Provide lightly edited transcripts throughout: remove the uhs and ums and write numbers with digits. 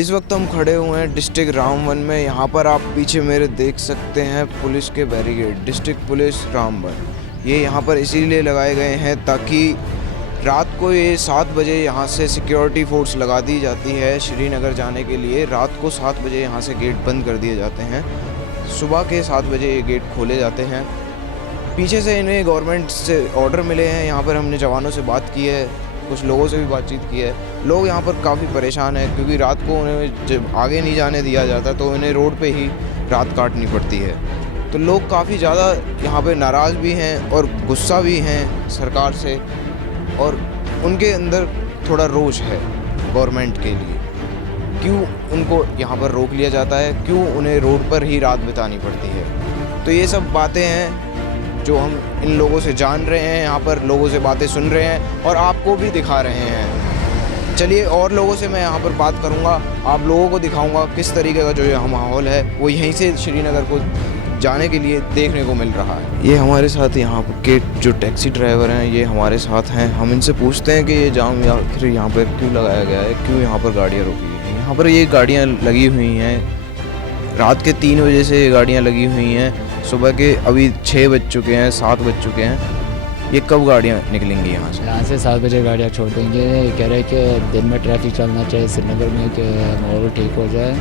इस वक्त हम खड़े हुए हैं डिस्ट्रिक्ट रामबन में। यहाँ पर आप पीछे मेरे देख सकते हैं पुलिस के बैरिकेड, डिस्ट्रिक्ट पुलिस रामबन। ये यहाँ पर इसीलिए लगाए गए हैं ताकि रात को ये 7 बजे यहाँ से सिक्योरिटी फोर्स लगा दी जाती है श्रीनगर जाने के लिए। रात को 7 बजे यहाँ से गेट बंद कर दिए जाते हैं, सुबह के 7 बजे ये गेट खोले जाते हैं। पीछे से इन्हें गवर्नमेंट से ऑर्डर मिले हैं। यहाँ पर हमने जवानों से बात की है, कुछ लोगों से भी बातचीत की है। लोग यहाँ पर काफ़ी परेशान हैं क्योंकि रात को उन्हें जब आगे नहीं जाने दिया जाता तो उन्हें रोड पे ही रात काटनी पड़ती है। तो लोग काफ़ी ज़्यादा यहाँ पे नाराज़ भी हैं और गुस्सा भी हैं सरकार से, और उनके अंदर थोड़ा रोष है गवर्नमेंट के लिए। क्यों उनको यहाँ पर रोक लिया जाता है, क्यों उन्हें रोड पर ही रात बितानी पड़ती है। तो ये सब बातें हैं जो हम इन लोगों से जान रहे हैं, यहाँ पर लोगों से बातें सुन रहे हैं और आपको भी दिखा रहे हैं। चलिए और लोगों से मैं यहाँ पर बात करूँगा, आप लोगों को दिखाऊँगा किस तरीके का जो यहाँ माहौल है वो यहीं से श्रीनगर को जाने के लिए देखने को मिल रहा है। ये हमारे साथ यहाँ के जो टैक्सी ड्राइवर हैं ये हमारे साथ हैं। हम इनसे पूछते हैं कि ये जाम या फिर यहाँ पर क्यों लगाया गया है, क्यों यहाँ पर गाड़ियाँ रोकी गई हैं। यहाँ पर ये गाड़ियाँ लगी हुई हैं, रात के 3 बजे से ये गाड़ियाँ लगी हुई हैं। सुबह के अभी 6 बज चुके हैं, 7 बज चुके हैं। ये कब गाड़ियाँ निकलेंगी यहाँ से? यहाँ से 7 बजे गाड़ियाँ छोड़ देंगे। कह रहे हैं कि दिन में ट्रैफिक चलना चाहिए श्रीनगर में कि माहौल ठीक हो जाए,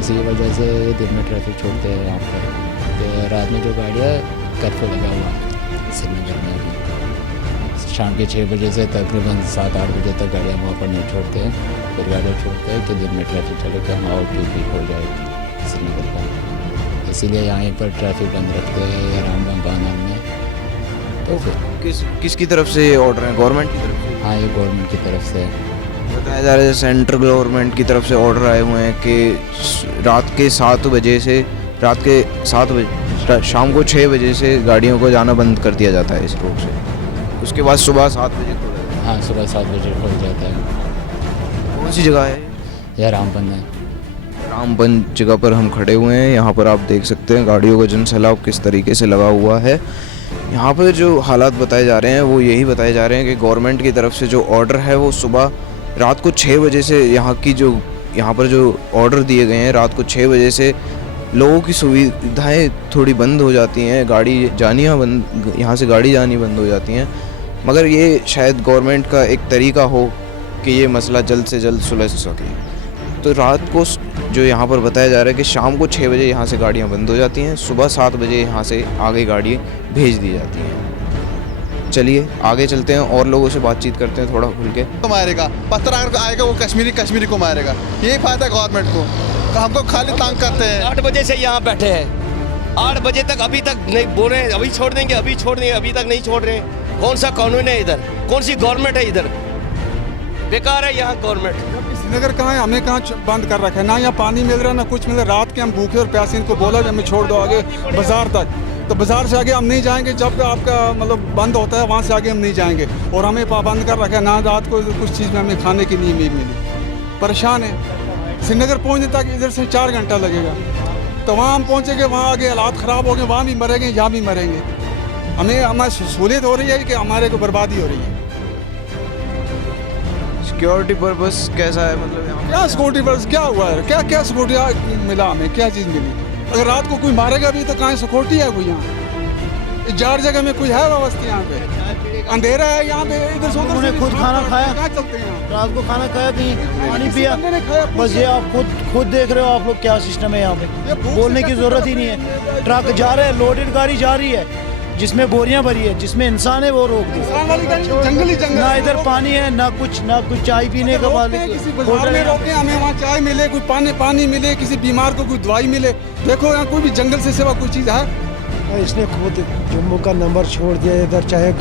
इसी वजह से दिन में ट्रैफिक छोड़ते हैं यहाँ पर। तो रात में जो गाड़ियाँ कर्फ्यू लगा हुआ है श्रीनगर में भी, शाम के 6 बजे से तकरीबन 7-8 बजे तक गाड़ियाँ वहाँ पर नहीं छोड़ते हैं। फिर गाड़ियाँ छोड़ते हैं कि दिन में ट्रैफिक चले कि माहौल ठीक हो जाए श्रीनगर का, इसीलिए यहाँ पर ट्रैफिक बंद रखते हैं रामबन बानर में। तो फिर किसकी तरफ से ये ऑर्डर है? गवर्नमेंट की तरफ से? हाँ, ये गवर्नमेंट की तरफ से बताया जा रहा है, सेंट्रल गवर्नमेंट की तरफ से ऑर्डर आए हुए हैं कि रात के 7 बजे से शाम को 6 बजे से गाड़ियों को जाना बंद कर दिया जाता है इस रोड से। उसके बाद सुबह 7 बजे खोला जाता है। हाँ, सुबह 7 बजे खुल जाता है। कौन सी जगह है? यह रामबन है। रामबन जगह पर हम खड़े हुए हैं। यहाँ पर आप देख सकते हैं गाड़ियों का जनसैलाब किस तरीके से लगा हुआ है। यहाँ पर जो हालात बताए जा रहे हैं वो यही बताए जा रहे हैं कि गवर्नमेंट की तरफ से जो ऑर्डर है वो सुबह रात को 6 बजे से यहाँ पर जो ऑर्डर दिए गए हैं, रात को 6 बजे से लोगों की सुविधाएं थोड़ी बंद हो जाती हैं, यहाँ से गाड़ी जानी बंद हो जाती हैं। मगर ये शायद गवर्नमेंट का एक तरीका हो कि ये मसला जल्द से जल्द सुलझ सके। तो रात को जो यहाँ पर बताया जा रहा है कि शाम को 6 बजे यहाँ से गाड़ियाँ बंद हो जाती हैं, सुबह 7 बजे यहाँ से आगे गाड़ी भेज दी जाती हैं। चलिए आगे चलते हैं और लोगों से बातचीत करते हैं थोड़ा खुल के। तो मारेगा पत्थर आएगा, वो कश्मीरी को मारेगा, यही फायदा है गवर्नमेंट को। तो हमको खाली तंग करते हैं। 8 बजे से यहाँ बैठे हैं, 8 बजे तक अभी तक नहीं बोल रहे हैं, अभी छोड़ देंगे, अभी छोड़ देंगे, अभी तक नहीं छोड़ रहे हैं। कौन सा कानून है इधर? कौन सी गवर्नमेंट है इधर? बेकार है यहाँ गवर्नमेंट। श्रीनगर कहाँ है? हमें कहाँ बंद कर रखा है? ना यहाँ पानी मिल रहा है ना कुछ मिल रहा है। रात के हम भूखे और प्यासे, इनको बोला कि हमें छोड़ दो आगे बाजार तक, तो बाजार से आगे हम नहीं जाएंगे। जब आपका मतलब बंद होता है वहाँ से आगे हम नहीं जाएंगे, और हमें पाबंद कर रखा है। ना रात को कुछ चीज़ में हमें खाने की नहीं मिली। परेशान है। श्रीनगर पहुँचने तक इधर से 4 घंटा लगेगा, तो वहाँ हम पहुँचेंगे, वहाँ आगे हालात ख़राब हो गए, वहाँ भी मरेंगे, यहाँ भी मरेंगे। हमारी सहूलियत हो रही है कि हमारे को बर्बादी हो रही है। सिक्योरिटी पर्पस कैसा है? मतलब यहाँ क्या सिक्योरिटी पर्पस क्या हुआ है? क्या सिक्योरिटी मिला हमें? क्या चीज़ मिली? अगर रात को कोई मारेगा भी तो कहाँ सिक्योरिटी है कोई? यहाँ 4 जगह में कोई है व्यवस्था? यहाँ पे अंधेरा है, यहाँ पे इधर से उधर खुद खाना खाया, क्या चलते हैं? रात को खाना खाया, कहीं पानी पिया, बस ये आप खुद देख रहे हो आप लोग क्या सिस्टम है यहाँ पे। बोलने की जरूरत ही नहीं है। ट्रक जा रहे हैं, लोडेड गाड़ी जा रही है जिसमें बोरियां भरी है, जिसमें इंसान है वो रोक दी। जंगल ना इधर पानी है, ना कुछ चाय पीने का होटल में रोके, हमें वहाँ चाय मिले, कोई पानी मिले, किसी बीमार को कोई दवाई मिले। देखो यहाँ कोई भी जंगल से सिवा कोई चीज़ है? इसने खुद जम्मू का नंबर छोड़ दिया इधर, चाहे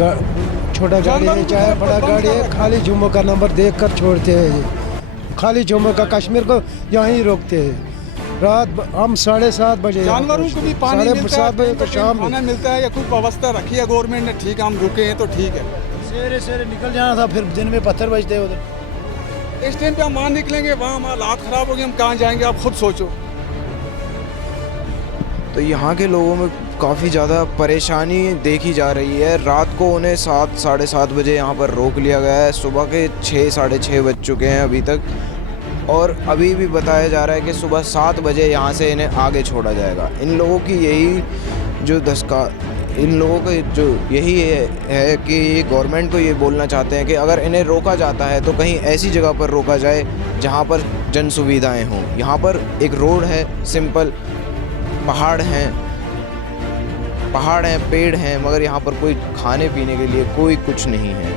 छोटा गाड़ी है चाहे बड़ा गाड़ी है, खाली जम्मू का नंबर देख कर छोड़ते हैं। खाली जम्मू का, कश्मीर को यहाँ ही रोकते हैं। रात हम 7:30 बजे, जानवरों को भी पानी मिलता है, 7:30 बजे तो शाम खाना मिलता है, या कोई व्यवस्था रखी है गवर्नमेंट ने? ठीक है, हम रुके हैं तो ठीक है। सवेरे निकल जाना था, फिर दिन में पत्थर बजते उधर। इस टाइम पे हम वहाँ निकलेंगे, वहाँ हमारा हालात ख़राब हो गए, हम कहाँ जाएंगे? आप खुद सोचो। तो यहाँ के लोगों में काफ़ी ज़्यादा परेशानी देखी जा रही है। रात को उन्हें 7 साढ़े 7 बजे यहाँ पर रोक लिया गया है। सुबह के 6 साढ़े 6 बज चुके हैं अभी तक। और अभी भी बताया जा रहा है कि सुबह 7 बजे यहाँ से इन्हें आगे छोड़ा जाएगा। इन लोगों की यही जो इन लोगों का जो यही है कि ये गवर्नमेंट को ये बोलना चाहते हैं कि अगर इन्हें रोका जाता है तो कहीं ऐसी जगह पर रोका जाए जहाँ पर जन सुविधाएँ हों। यहाँ पर एक रोड है सिंपल, पहाड़ हैं, पेड़ हैं, मगर यहाँ पर कोई खाने पीने के लिए कोई कुछ नहीं है।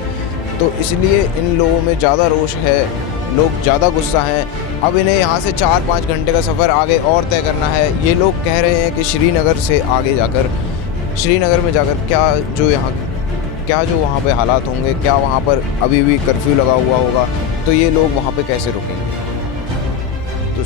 तो इसलिए इन लोगों में ज़्यादा रोष है, लोग ज़्यादा गुस्सा हैं। अब इन्हें यहाँ से 4-5 घंटे का सफ़र आगे और तय करना है। ये लोग कह रहे हैं कि श्रीनगर से आगे जाकर, श्रीनगर में जाकर क्या जो वहाँ पे हालात होंगे, क्या वहाँ पर अभी भी कर्फ्यू लगा हुआ होगा, तो ये लोग वहाँ पे कैसे रुकेंगे। तो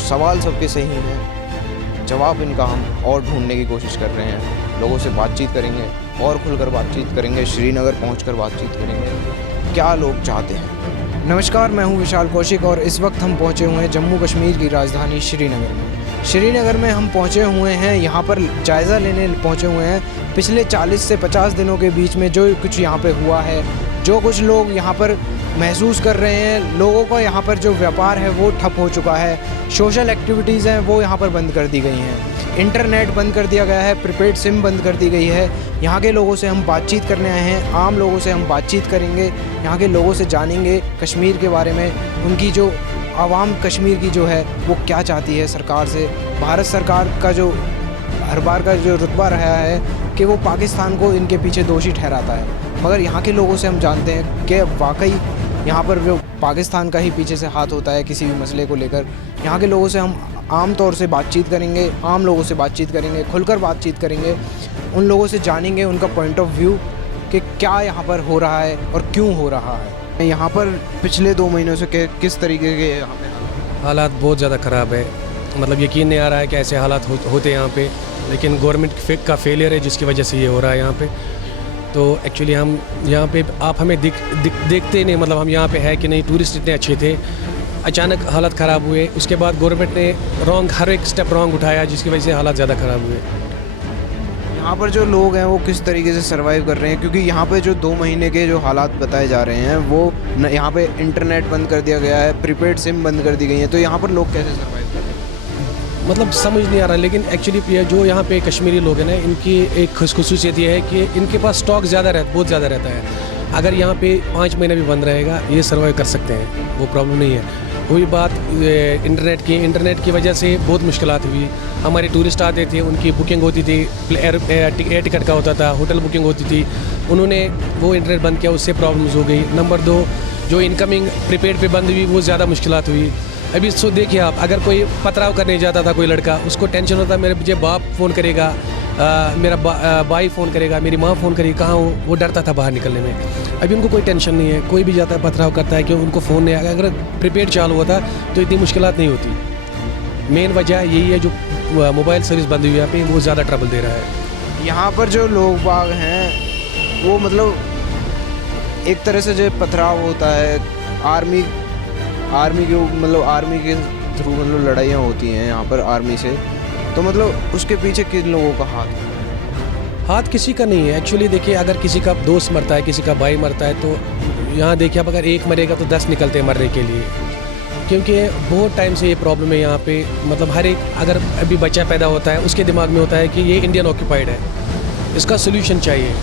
सवाल सबके सही हैं, जवाब इनका हम और ढूंढने की कोशिश कर रहे हैं। लोगों से बातचीत करेंगे और खुलकर बातचीत करेंगे, श्रीनगर पहुंचकर बातचीत करेंगे क्या लोग चाहते हैं। नमस्कार, मैं हूं विशाल कौशिक और इस वक्त हम पहुंचे हुए हैं जम्मू कश्मीर की राजधानी श्रीनगर में। श्रीनगर में हम पहुंचे हुए हैं, यहाँ पर जायज़ा लेने पहुंचे हुए हैं पिछले 40 से 50 दिनों के बीच में जो कुछ यहाँ पे हुआ है, जो कुछ लोग यहाँ पर महसूस कर रहे हैं। लोगों का यहाँ पर जो व्यापार है वो ठप हो चुका है, सोशल एक्टिविटीज़ हैं वो यहाँ पर बंद कर दी गई हैं, इंटरनेट बंद कर दिया गया है, प्रीपेड सिम बंद कर दी गई है। यहाँ के लोगों से हम बातचीत करने आए हैं, आम लोगों से हम बातचीत करेंगे, यहाँ के लोगों से जानेंगे कश्मीर के बारे में, उनकी जो आवाम कश्मीर की जो है वो क्या चाहती है सरकार से। भारत सरकार का जो हर बार का जो रुतबा रहा है कि वो पाकिस्तान को इनके पीछे दोषी ठहराता है, मगर यहाँ के लोगों से हम जानते हैं कि वाकई यहाँ पर जो पाकिस्तान का ही पीछे से हाथ होता है किसी भी मसले को लेकर। यहाँ के लोगों से हम आम तौर से बातचीत करेंगे, आम लोगों से बातचीत करेंगे, खुलकर बातचीत करेंगे, उन लोगों से जानेंगे उनका पॉइंट ऑफ व्यू कि क्या यहाँ पर हो रहा है और क्यों हो रहा है। यहाँ पर पिछले 2 महीनों से किस तरीके के यहाँ पे हालात बहुत ज़्यादा ख़राब है। मतलब यकीन नहीं आ रहा है कि ऐसे हालात होते यहाँ पे, लेकिन गवर्नमेंट का फेलियर है जिसकी वजह से ये हो रहा है यहाँ पे। तो एक्चुअली हम यहाँ पे आप हमें देखते नहीं, मतलब हम यहाँ पे है कि नहीं, टूरिस्ट इतने अच्छे थे, अचानक हालात ख़राब हुए। उसके बाद गवर्नमेंट ने हर एक स्टेप रॉन्ग उठाया जिसकी वजह से हालात ज़्यादा ख़राब हुए। यहाँ पर जो लोग हैं वो किस तरीके से सर्वाइव कर रहे हैं, क्योंकि यहाँ पे जो 2 महीने के जो हालात बताए जा रहे हैं वो यहाँ पे इंटरनेट बंद कर दिया गया है, प्रीपेड सिम बंद कर दी गई है, तो यहाँ पर लोग कैसे सर्वाइव कर रहे हैं मतलब समझ नहीं आ रहा। लेकिन एक्चुअली जो यहाँ पे कश्मीरी लोग हैं ना, इनकी एक खसूसियत ये है कि इनके पास स्टॉक बहुत ज़्यादा रहता है। अगर यहाँ पे 5 महीने भी बंद रहेगा ये सर्वाइव कर सकते हैं, वो प्रॉब्लम नहीं है। वही बात इंटरनेट की वजह से बहुत मुश्किलात हुई। हमारे टूरिस्ट आते थे, उनकी बुकिंग होती थी, एयर टिकट का होता था, होटल बुकिंग होती थी, उन्होंने वो इंटरनेट बंद किया, उससे प्रॉब्लम्स हो गई। नंबर 2, जो इनकमिंग प्रीपेड पे बंद हुई वो ज़्यादा मुश्किलात हुई। अभी सो देखिए आप, अगर कोई पथराव करने जाता था कोई लड़का, उसको टेंशन होता मुझे बाप फ़ोन करेगा, मेरा भाई फ़ोन करेगा, मेरी माँ फ़ोन करेगी, कहाँ हो, वो डरता था बाहर निकलने में। अभी उनको कोई टेंशन नहीं है, कोई भी जाता है पथराव करता है कि उनको फ़ोन नहीं आएगा। अगर प्रीपेड चालू होता तो इतनी मुश्किलात नहीं होती। मेन वजह यही है, जो मोबाइल सर्विस बंद हुई यहाँ पे, वो ज़्यादा ट्रबल दे रहा है। यहाँ पर जो लोग बाग हैं वो मतलब एक तरह से जो पथराव होता है, आर्मी के थ्रू मतलब लड़ाइयाँ होती हैं यहाँ पर आर्मी से, तो मतलब उसके पीछे किन लोगों का हाथ किसी का नहीं है। एक्चुअली देखिए, अगर किसी का दोस्त मरता है, किसी का भाई मरता है, तो यहाँ देखिए, अब अगर एक मरेगा तो 10 निकलते हैं मरने के लिए, क्योंकि बहुत टाइम से ये प्रॉब्लम है यहाँ पे। मतलब हर एक, अगर अभी बच्चा पैदा होता है उसके दिमाग में होता है कि ये इंडियन ऑक्यूपाइड है, इसका सोल्यूशन चाहिए।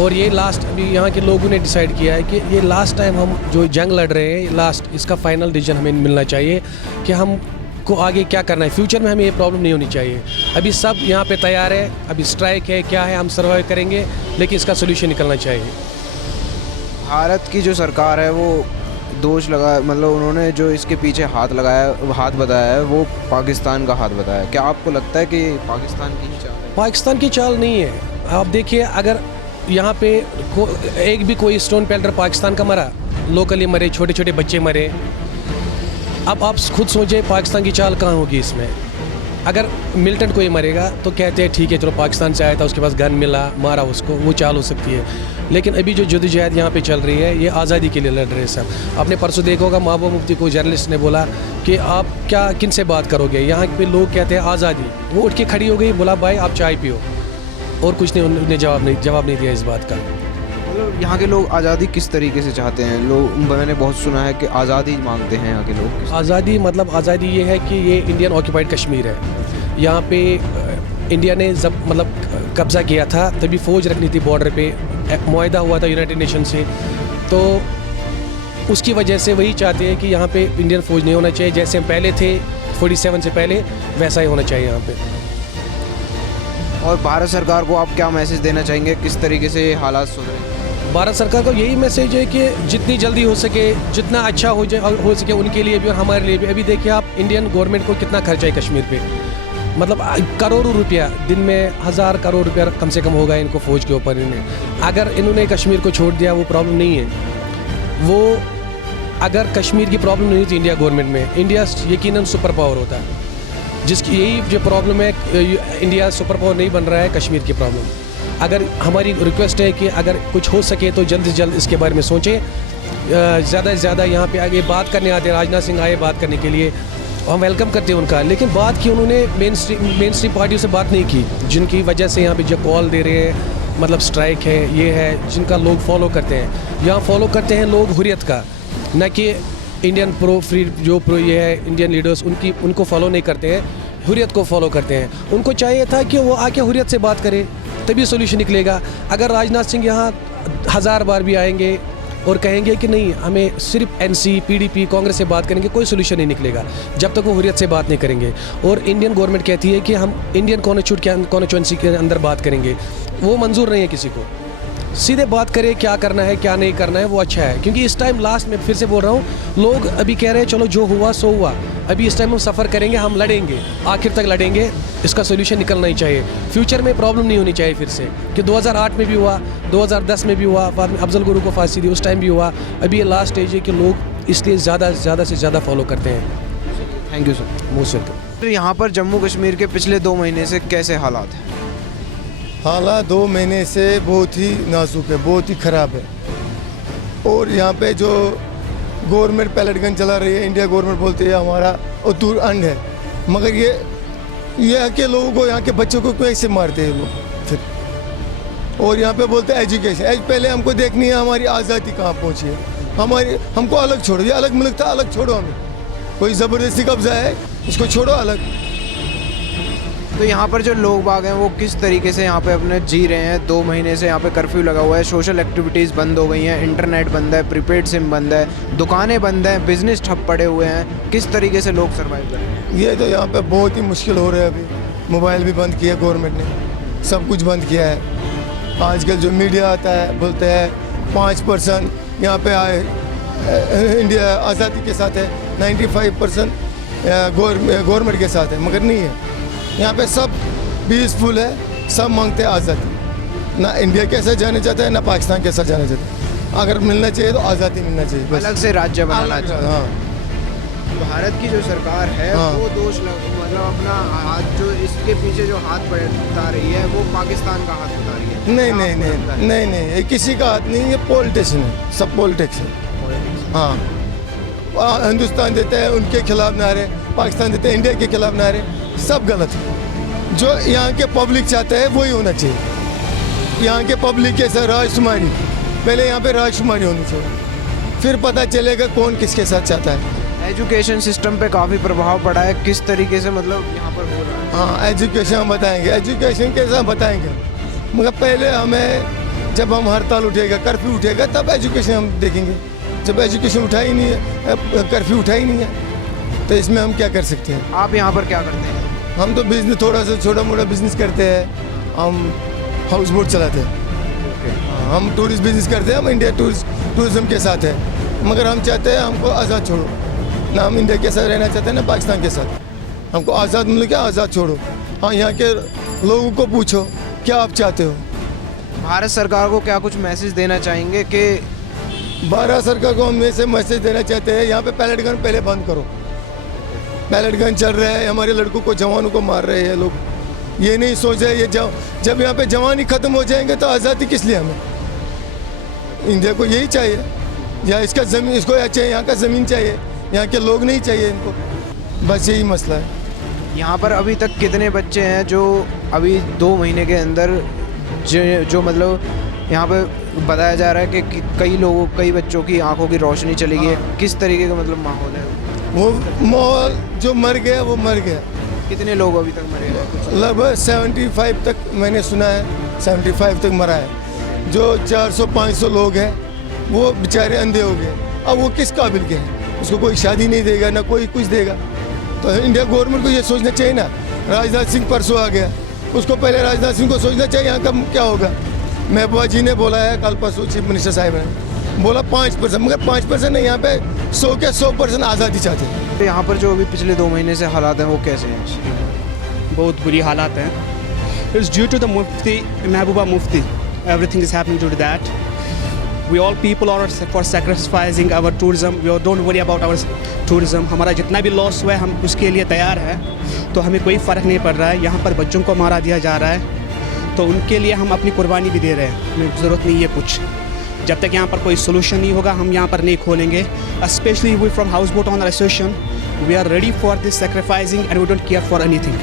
और ये लास्ट अभी यहाँ के लोगों ने डिसाइड किया है कि ये लास्ट टाइम हम जो जंग लड़ रहे हैं, लास्ट इसका फाइनल डिसीजन हमें मिलना चाहिए कि हम को आगे क्या करना है। फ्यूचर में हमें ये प्रॉब्लम नहीं होनी चाहिए। अभी सब यहाँ पे तैयार है, अभी स्ट्राइक है, क्या है, हम सर्वाइव करेंगे, लेकिन इसका सोल्यूशन निकलना चाहिए। भारत की जो सरकार है वो दोष लगा, मतलब उन्होंने जो इसके पीछे हाथ बताया है वो पाकिस्तान का हाथ बताया है। क्या आपको लगता है कि पाकिस्तान की चाल है? पाकिस्तान की चाल नहीं है। आप देखिए, अगर यहाँ पे एक भी कोई स्टोन पेल्डर पाकिस्तान का मरा, लोकली मरे, छोटे छोटे बच्चे मरे, अब आप खुद सोचें पाकिस्तान की चाल कहाँ होगी इसमें। अगर मिलिटेंट कोई मरेगा तो कहते हैं ठीक है, चलो पाकिस्तान से आया था, उसके पास गन मिला, मारा उसको, वो चाल हो सकती है। लेकिन अभी जो जद्दोजहद यहाँ पे चल रही है, ये आज़ादी के लिए लड़ रहे हैं सब। आपने परसों देखा होगा, महबूबा मुफ्ती को जर्नलिस्ट ने बोला कि आप क्या किन से बात करोगे, यहाँ पे लोग कहते हैं आज़ादी। वो उठ के खड़ी हो गई, बोला भाई आप चाय पियो, और कुछ नहीं, उन्होंने जवाब नहीं दिया इस बात का। मतलब यहाँ के लोग आज़ादी किस तरीके से चाहते हैं? लोग, मैंने बहुत सुना है कि आज़ादी मांगते हैं यहाँ के लोग। आज़ादी मतलब आज़ादी ये है कि ये इंडियन ऑक्यूपाइड कश्मीर है। यहाँ पे इंडिया ने जब मतलब कब्ज़ा किया था तभी फ़ौज रखनी थी बॉर्डर पे, मुआहदा हुआ था यूनाइटेड नेशन से, तो उसकी वजह से वही चाहते हैं कि यहाँ पे इंडियन फ़ौज नहीं होना चाहिए, जैसे हम पहले थे 47 से पहले वैसा ही होना चाहिए यहाँ पे। और भारत सरकार को आप क्या मैसेज देना चाहेंगे, किस तरीके से ये हालात सुधरें? भारत सरकार को यही मैसेज है कि जितनी जल्दी हो सके, जितना अच्छा हो सके उनके लिए भी और हमारे लिए भी। अभी देखिए आप इंडियन गवर्नमेंट को कितना खर्चा है कश्मीर पे, मतलब करोड़ों रुपया, दिन में 1000 करोड़ रुपया कम से कम होगा इनको फ़ौज के ऊपर। इन्हें अगर इन्होंने कश्मीर को छोड़ दिया वो प्रॉब्लम नहीं है। वो अगर कश्मीर की प्रॉब्लम नहीं होती इंडिया गवर्नमेंट में, इंडिया यकीनन सुपर पावर होता है। जिसकी यही जो प्रॉब्लम है, इंडिया सुपर पावर नहीं बन रहा है, कश्मीर की प्रॉब्लम। अगर हमारी रिक्वेस्ट है कि अगर कुछ हो सके तो जल्द से जल्द इसके बारे में सोचें। ज़्यादा से ज़्यादा यहाँ पे आगे बात करने आते हैं, राजनाथ सिंह आए बात करने के लिए, हम वेलकम करते हैं उनका, लेकिन बात की उन्होंने मेन स्ट्रीम पार्टियों से बात नहीं की, जिनकी वजह से यहाँ पे जो कॉल दे रहे हैं, मतलब स्ट्राइक है, ये है, जिनका लोग फॉलो करते हैं। यहाँ फॉलो करते हैं लोग हुर्रियत का, न कि इंडियन फ्री ये है इंडियन लीडर्स उनको फॉलो नहीं करते हैं, हुर्रियत को फॉलो करते हैं। उनको चाहिए था कि वो आके हुर्रियत से बात करें, तभी सोल्यूशन निकलेगा। अगर राजनाथ सिंह यहाँ 1000 बार भी आएंगे और कहेंगे कि नहीं हमें सिर्फ एनसी, पीडीपी, कांग्रेस से बात करेंगे, कोई सोल्यूशन नहीं निकलेगा जब तक वो हुर्रियत से बात नहीं करेंगे। और इंडियन गवर्नमेंट कहती है कि हम इंडियन कॉन्स्टिट्यूएंसी के अंदर बात करेंगे, वो मंजूर नहीं है किसी को। सीधे बात करें क्या करना है क्या नहीं करना है, वो अच्छा है। क्योंकि इस टाइम लास्ट में फिर से बोल रहा हूँ, लोग अभी कह रहे हैं चलो जो हुआ सो हुआ, अभी इस टाइम हम सफ़र करेंगे, हम लड़ेंगे, आखिर तक लड़ेंगे, इसका सोल्यूशन निकलना ही चाहिए। फ्यूचर में प्रॉब्लम नहीं होनी चाहिए फिर से, कि 2008 में भी हुआ, 2010 में भी हुआ, बाद में अफजल गुरु को फांसी दी उस टाइम भी हुआ। अभी ये लास्ट स्टेज है कि लोग इसलिए ज़्यादा से ज़्यादा फॉलो करते हैं। Thank you sir. Most welcome. यहाँ पर जम्मू कश्मीर के पिछले 2 महीने से कैसे हालात हैं? हालात 2 महीने से बहुत ही नाजुक है, बहुत ही ख़राब है। और यहाँ पे जो गवर्नमेंट पैलेट गन चला रही है, इंडिया गवर्नमेंट बोलती है हमारा उत्तुर अंड है, मगर ये यहाँ के लोगों को, यहाँ के बच्चों को कैसे मारते हैं लोग फिर। और यहाँ पे बोलते हैं एजुकेशन, पहले हमको देखनी है हमारी आज़ादी कहाँ पहुँची है, हमको अलग छोड़ो। ये अलग मुल्क था, अलग छोड़ो हमें। कोई ज़बरदस्ती कब्जा है, उसको छोड़ो अलग। तो यहाँ पर जो लोग बाग हैं वो किस तरीके से यहाँ पे अपने जी रहे हैं? 2 महीने से यहाँ पे कर्फ्यू लगा हुआ है, सोशल एक्टिविटीज़ बंद हो गई हैं, इंटरनेट बंद है, प्रीपेड सिम बंद है, दुकानें बंद हैं, बिजनेस ठप पड़े हुए हैं। किस तरीके से लोग सर्वाइव कर रहे हैं? ये तो यहाँ पे बहुत ही मुश्किल हो रहा है। अभी मोबाइल भी बंद किया गवर्नमेंट ने, सब कुछ बंद किया है। आजकल जो मीडिया आता है बोलते हैं 5% यहाँ पे आए इंडिया आज़ादी के साथ है, 95% गवर्नमेंट के साथ है, मगर नहीं है। यहाँ पे सब पीसफुल है, सब मांगते हैं आज़ादी। ना इंडिया कैसा जाना चाहता है, ना पाकिस्तान कैसा जाना चाहता है। अगर मिलना चाहिए तो आज़ादी मिलना चाहिए, बस। अलग से राज्य बनाना चाहिए। हाँ, भारत की जो सरकार है हाँ। वो मतलब अपना हाथ, जो इसके पीछे जो हाथ बता रही है वो पाकिस्तान का हाथ बता रही है। नहीं नहीं नहीं नहीं नहीं, ये किसी का हाथ नहीं, ये पॉलिटिशियन है, सब पॉलिटिक्स है। हाँ, हिंदुस्तान देते हैं उनके खिलाफ नारे, पाकिस्तान देते हैं इंडिया के खिलाफ नारे, सब गलत है। जो यहाँ के पब्लिक चाहते हैं वही होना चाहिए। यहाँ के पब्लिक के साथ राजकुमारी, पहले यहाँ पे राजकुमारी होनी चाहिए, फिर पता चलेगा कौन किसके साथ चाहता है। एजुकेशन सिस्टम पे काफ़ी प्रभाव पड़ा है, किस तरीके से मतलब यहाँ पर हो रहा है? हाँ, एजुकेशन हम बताएंगे, एजुकेशन कैसे हम बताएंगे, मगर पहले हमें जब हम हड़ताल उठेगा, कर्फ्यू उठेगा, तब एजुकेशन हम देखेंगे। जब एजुकेशन उठा ही नहीं है, कर्फ्यू उठा ही नहीं है, तो इसमें हम क्या कर सकते हैं? आप यहाँ पर क्या करते हैं? हम तो बिजनेस, थोड़ा सा छोटा मोटा बिजनेस करते हैं, हम हाउस बोट चलाते हैं। हम टूरिस्ट बिजनेस करते हैं, हम इंडिया टूरिज्म के साथ है, मगर हम चाहते हैं हमको आज़ाद छोड़ो। ना हम इंडिया के साथ रहना चाहते हैं ना पाकिस्तान के साथ, हमको आज़ाद मिल के आज़ाद छोड़ो। हाँ, यहाँ के लोगों को पूछो क्या आप चाहते हो। भारत सरकार को क्या कुछ मैसेज देना चाहेंगे कि भारत सरकार को हम ऐसे मैसेज देना चाहते हैं, यहाँ पे पैलेट गन पहले बंद करो। पैलेट गन चल रहा है, हमारे लड़कों को, जवानों को मार रहे हैं लोग। ये नहीं सोच रहे, ये जब यहाँ पे जवान ही ख़त्म हो जाएंगे तो आज़ादी किस लिए हमें? इंडिया को यही चाहिए, या इसका ज़मीन, इसको चाहिए, यहाँ का ज़मीन चाहिए, यहाँ के लोग नहीं चाहिए इनको, बस यही मसला है। यहाँ पर अभी तक कितने बच्चे हैं जो अभी 2 महीने के अंदर जो मतलब यहाँ पे बताया जा रहा है कि कई बच्चों की आंखों की रोशनी चली गई है। किस तरीके का मतलब माहौल है? वो माहौल जो मर गया वो मर गया। कितने लोग अभी तक मरे हैं? लगभग 75 तक मैंने सुना है, 75 तक मरा है। जो 400-500 लोग हैं वो बेचारे अंधे हो गए। अब वो किस काबिल के हैं? उसको कोई शादी नहीं देगा, ना कोई कुछ देगा। तो इंडिया गवर्नमेंट को ये सोचना चाहिए ना। राजनाथ सिंह परसों आ गया, उसको पहले राजनाथ सिंह को सोचना चाहिए यहाँ का क्या होगा। महबूबा जी ने बोला है कल परसों, चीफ मिनिस्टर साहब ने बोला 5%, मगर 5% नहीं, यहाँ पे 100 के 100% आज़ादी चाहते हैं। तो यहाँ पर जो अभी पिछले 2 महीने से हालात हैं वो कैसे हैं? बहुत बुरी हालात हैं। It's due to the Mufti, Mehbooba Mufti, everything is happening due to that. We all people are for sacrificing our tourism, we don't worry about our tourism. हमारा जितना भी लॉस हुआ है हम उसके लिए तैयार है, तो हमें कोई फ़र्क नहीं पड़ रहा है। यहाँ पर बच्चों को मारा दिया जा रहा है, तो उनके लिए हम अपनी कुर्बानी भी दे रहे हैं। हमें ज़रूरत नहीं है कुछ। जब तक यहाँ पर कोई सोल्यूशन नहीं होगा हम यहाँ पर नहीं खोलेंगे। Specially we from house boat owner association, we are ready for this sacrificing and we don't care for anything.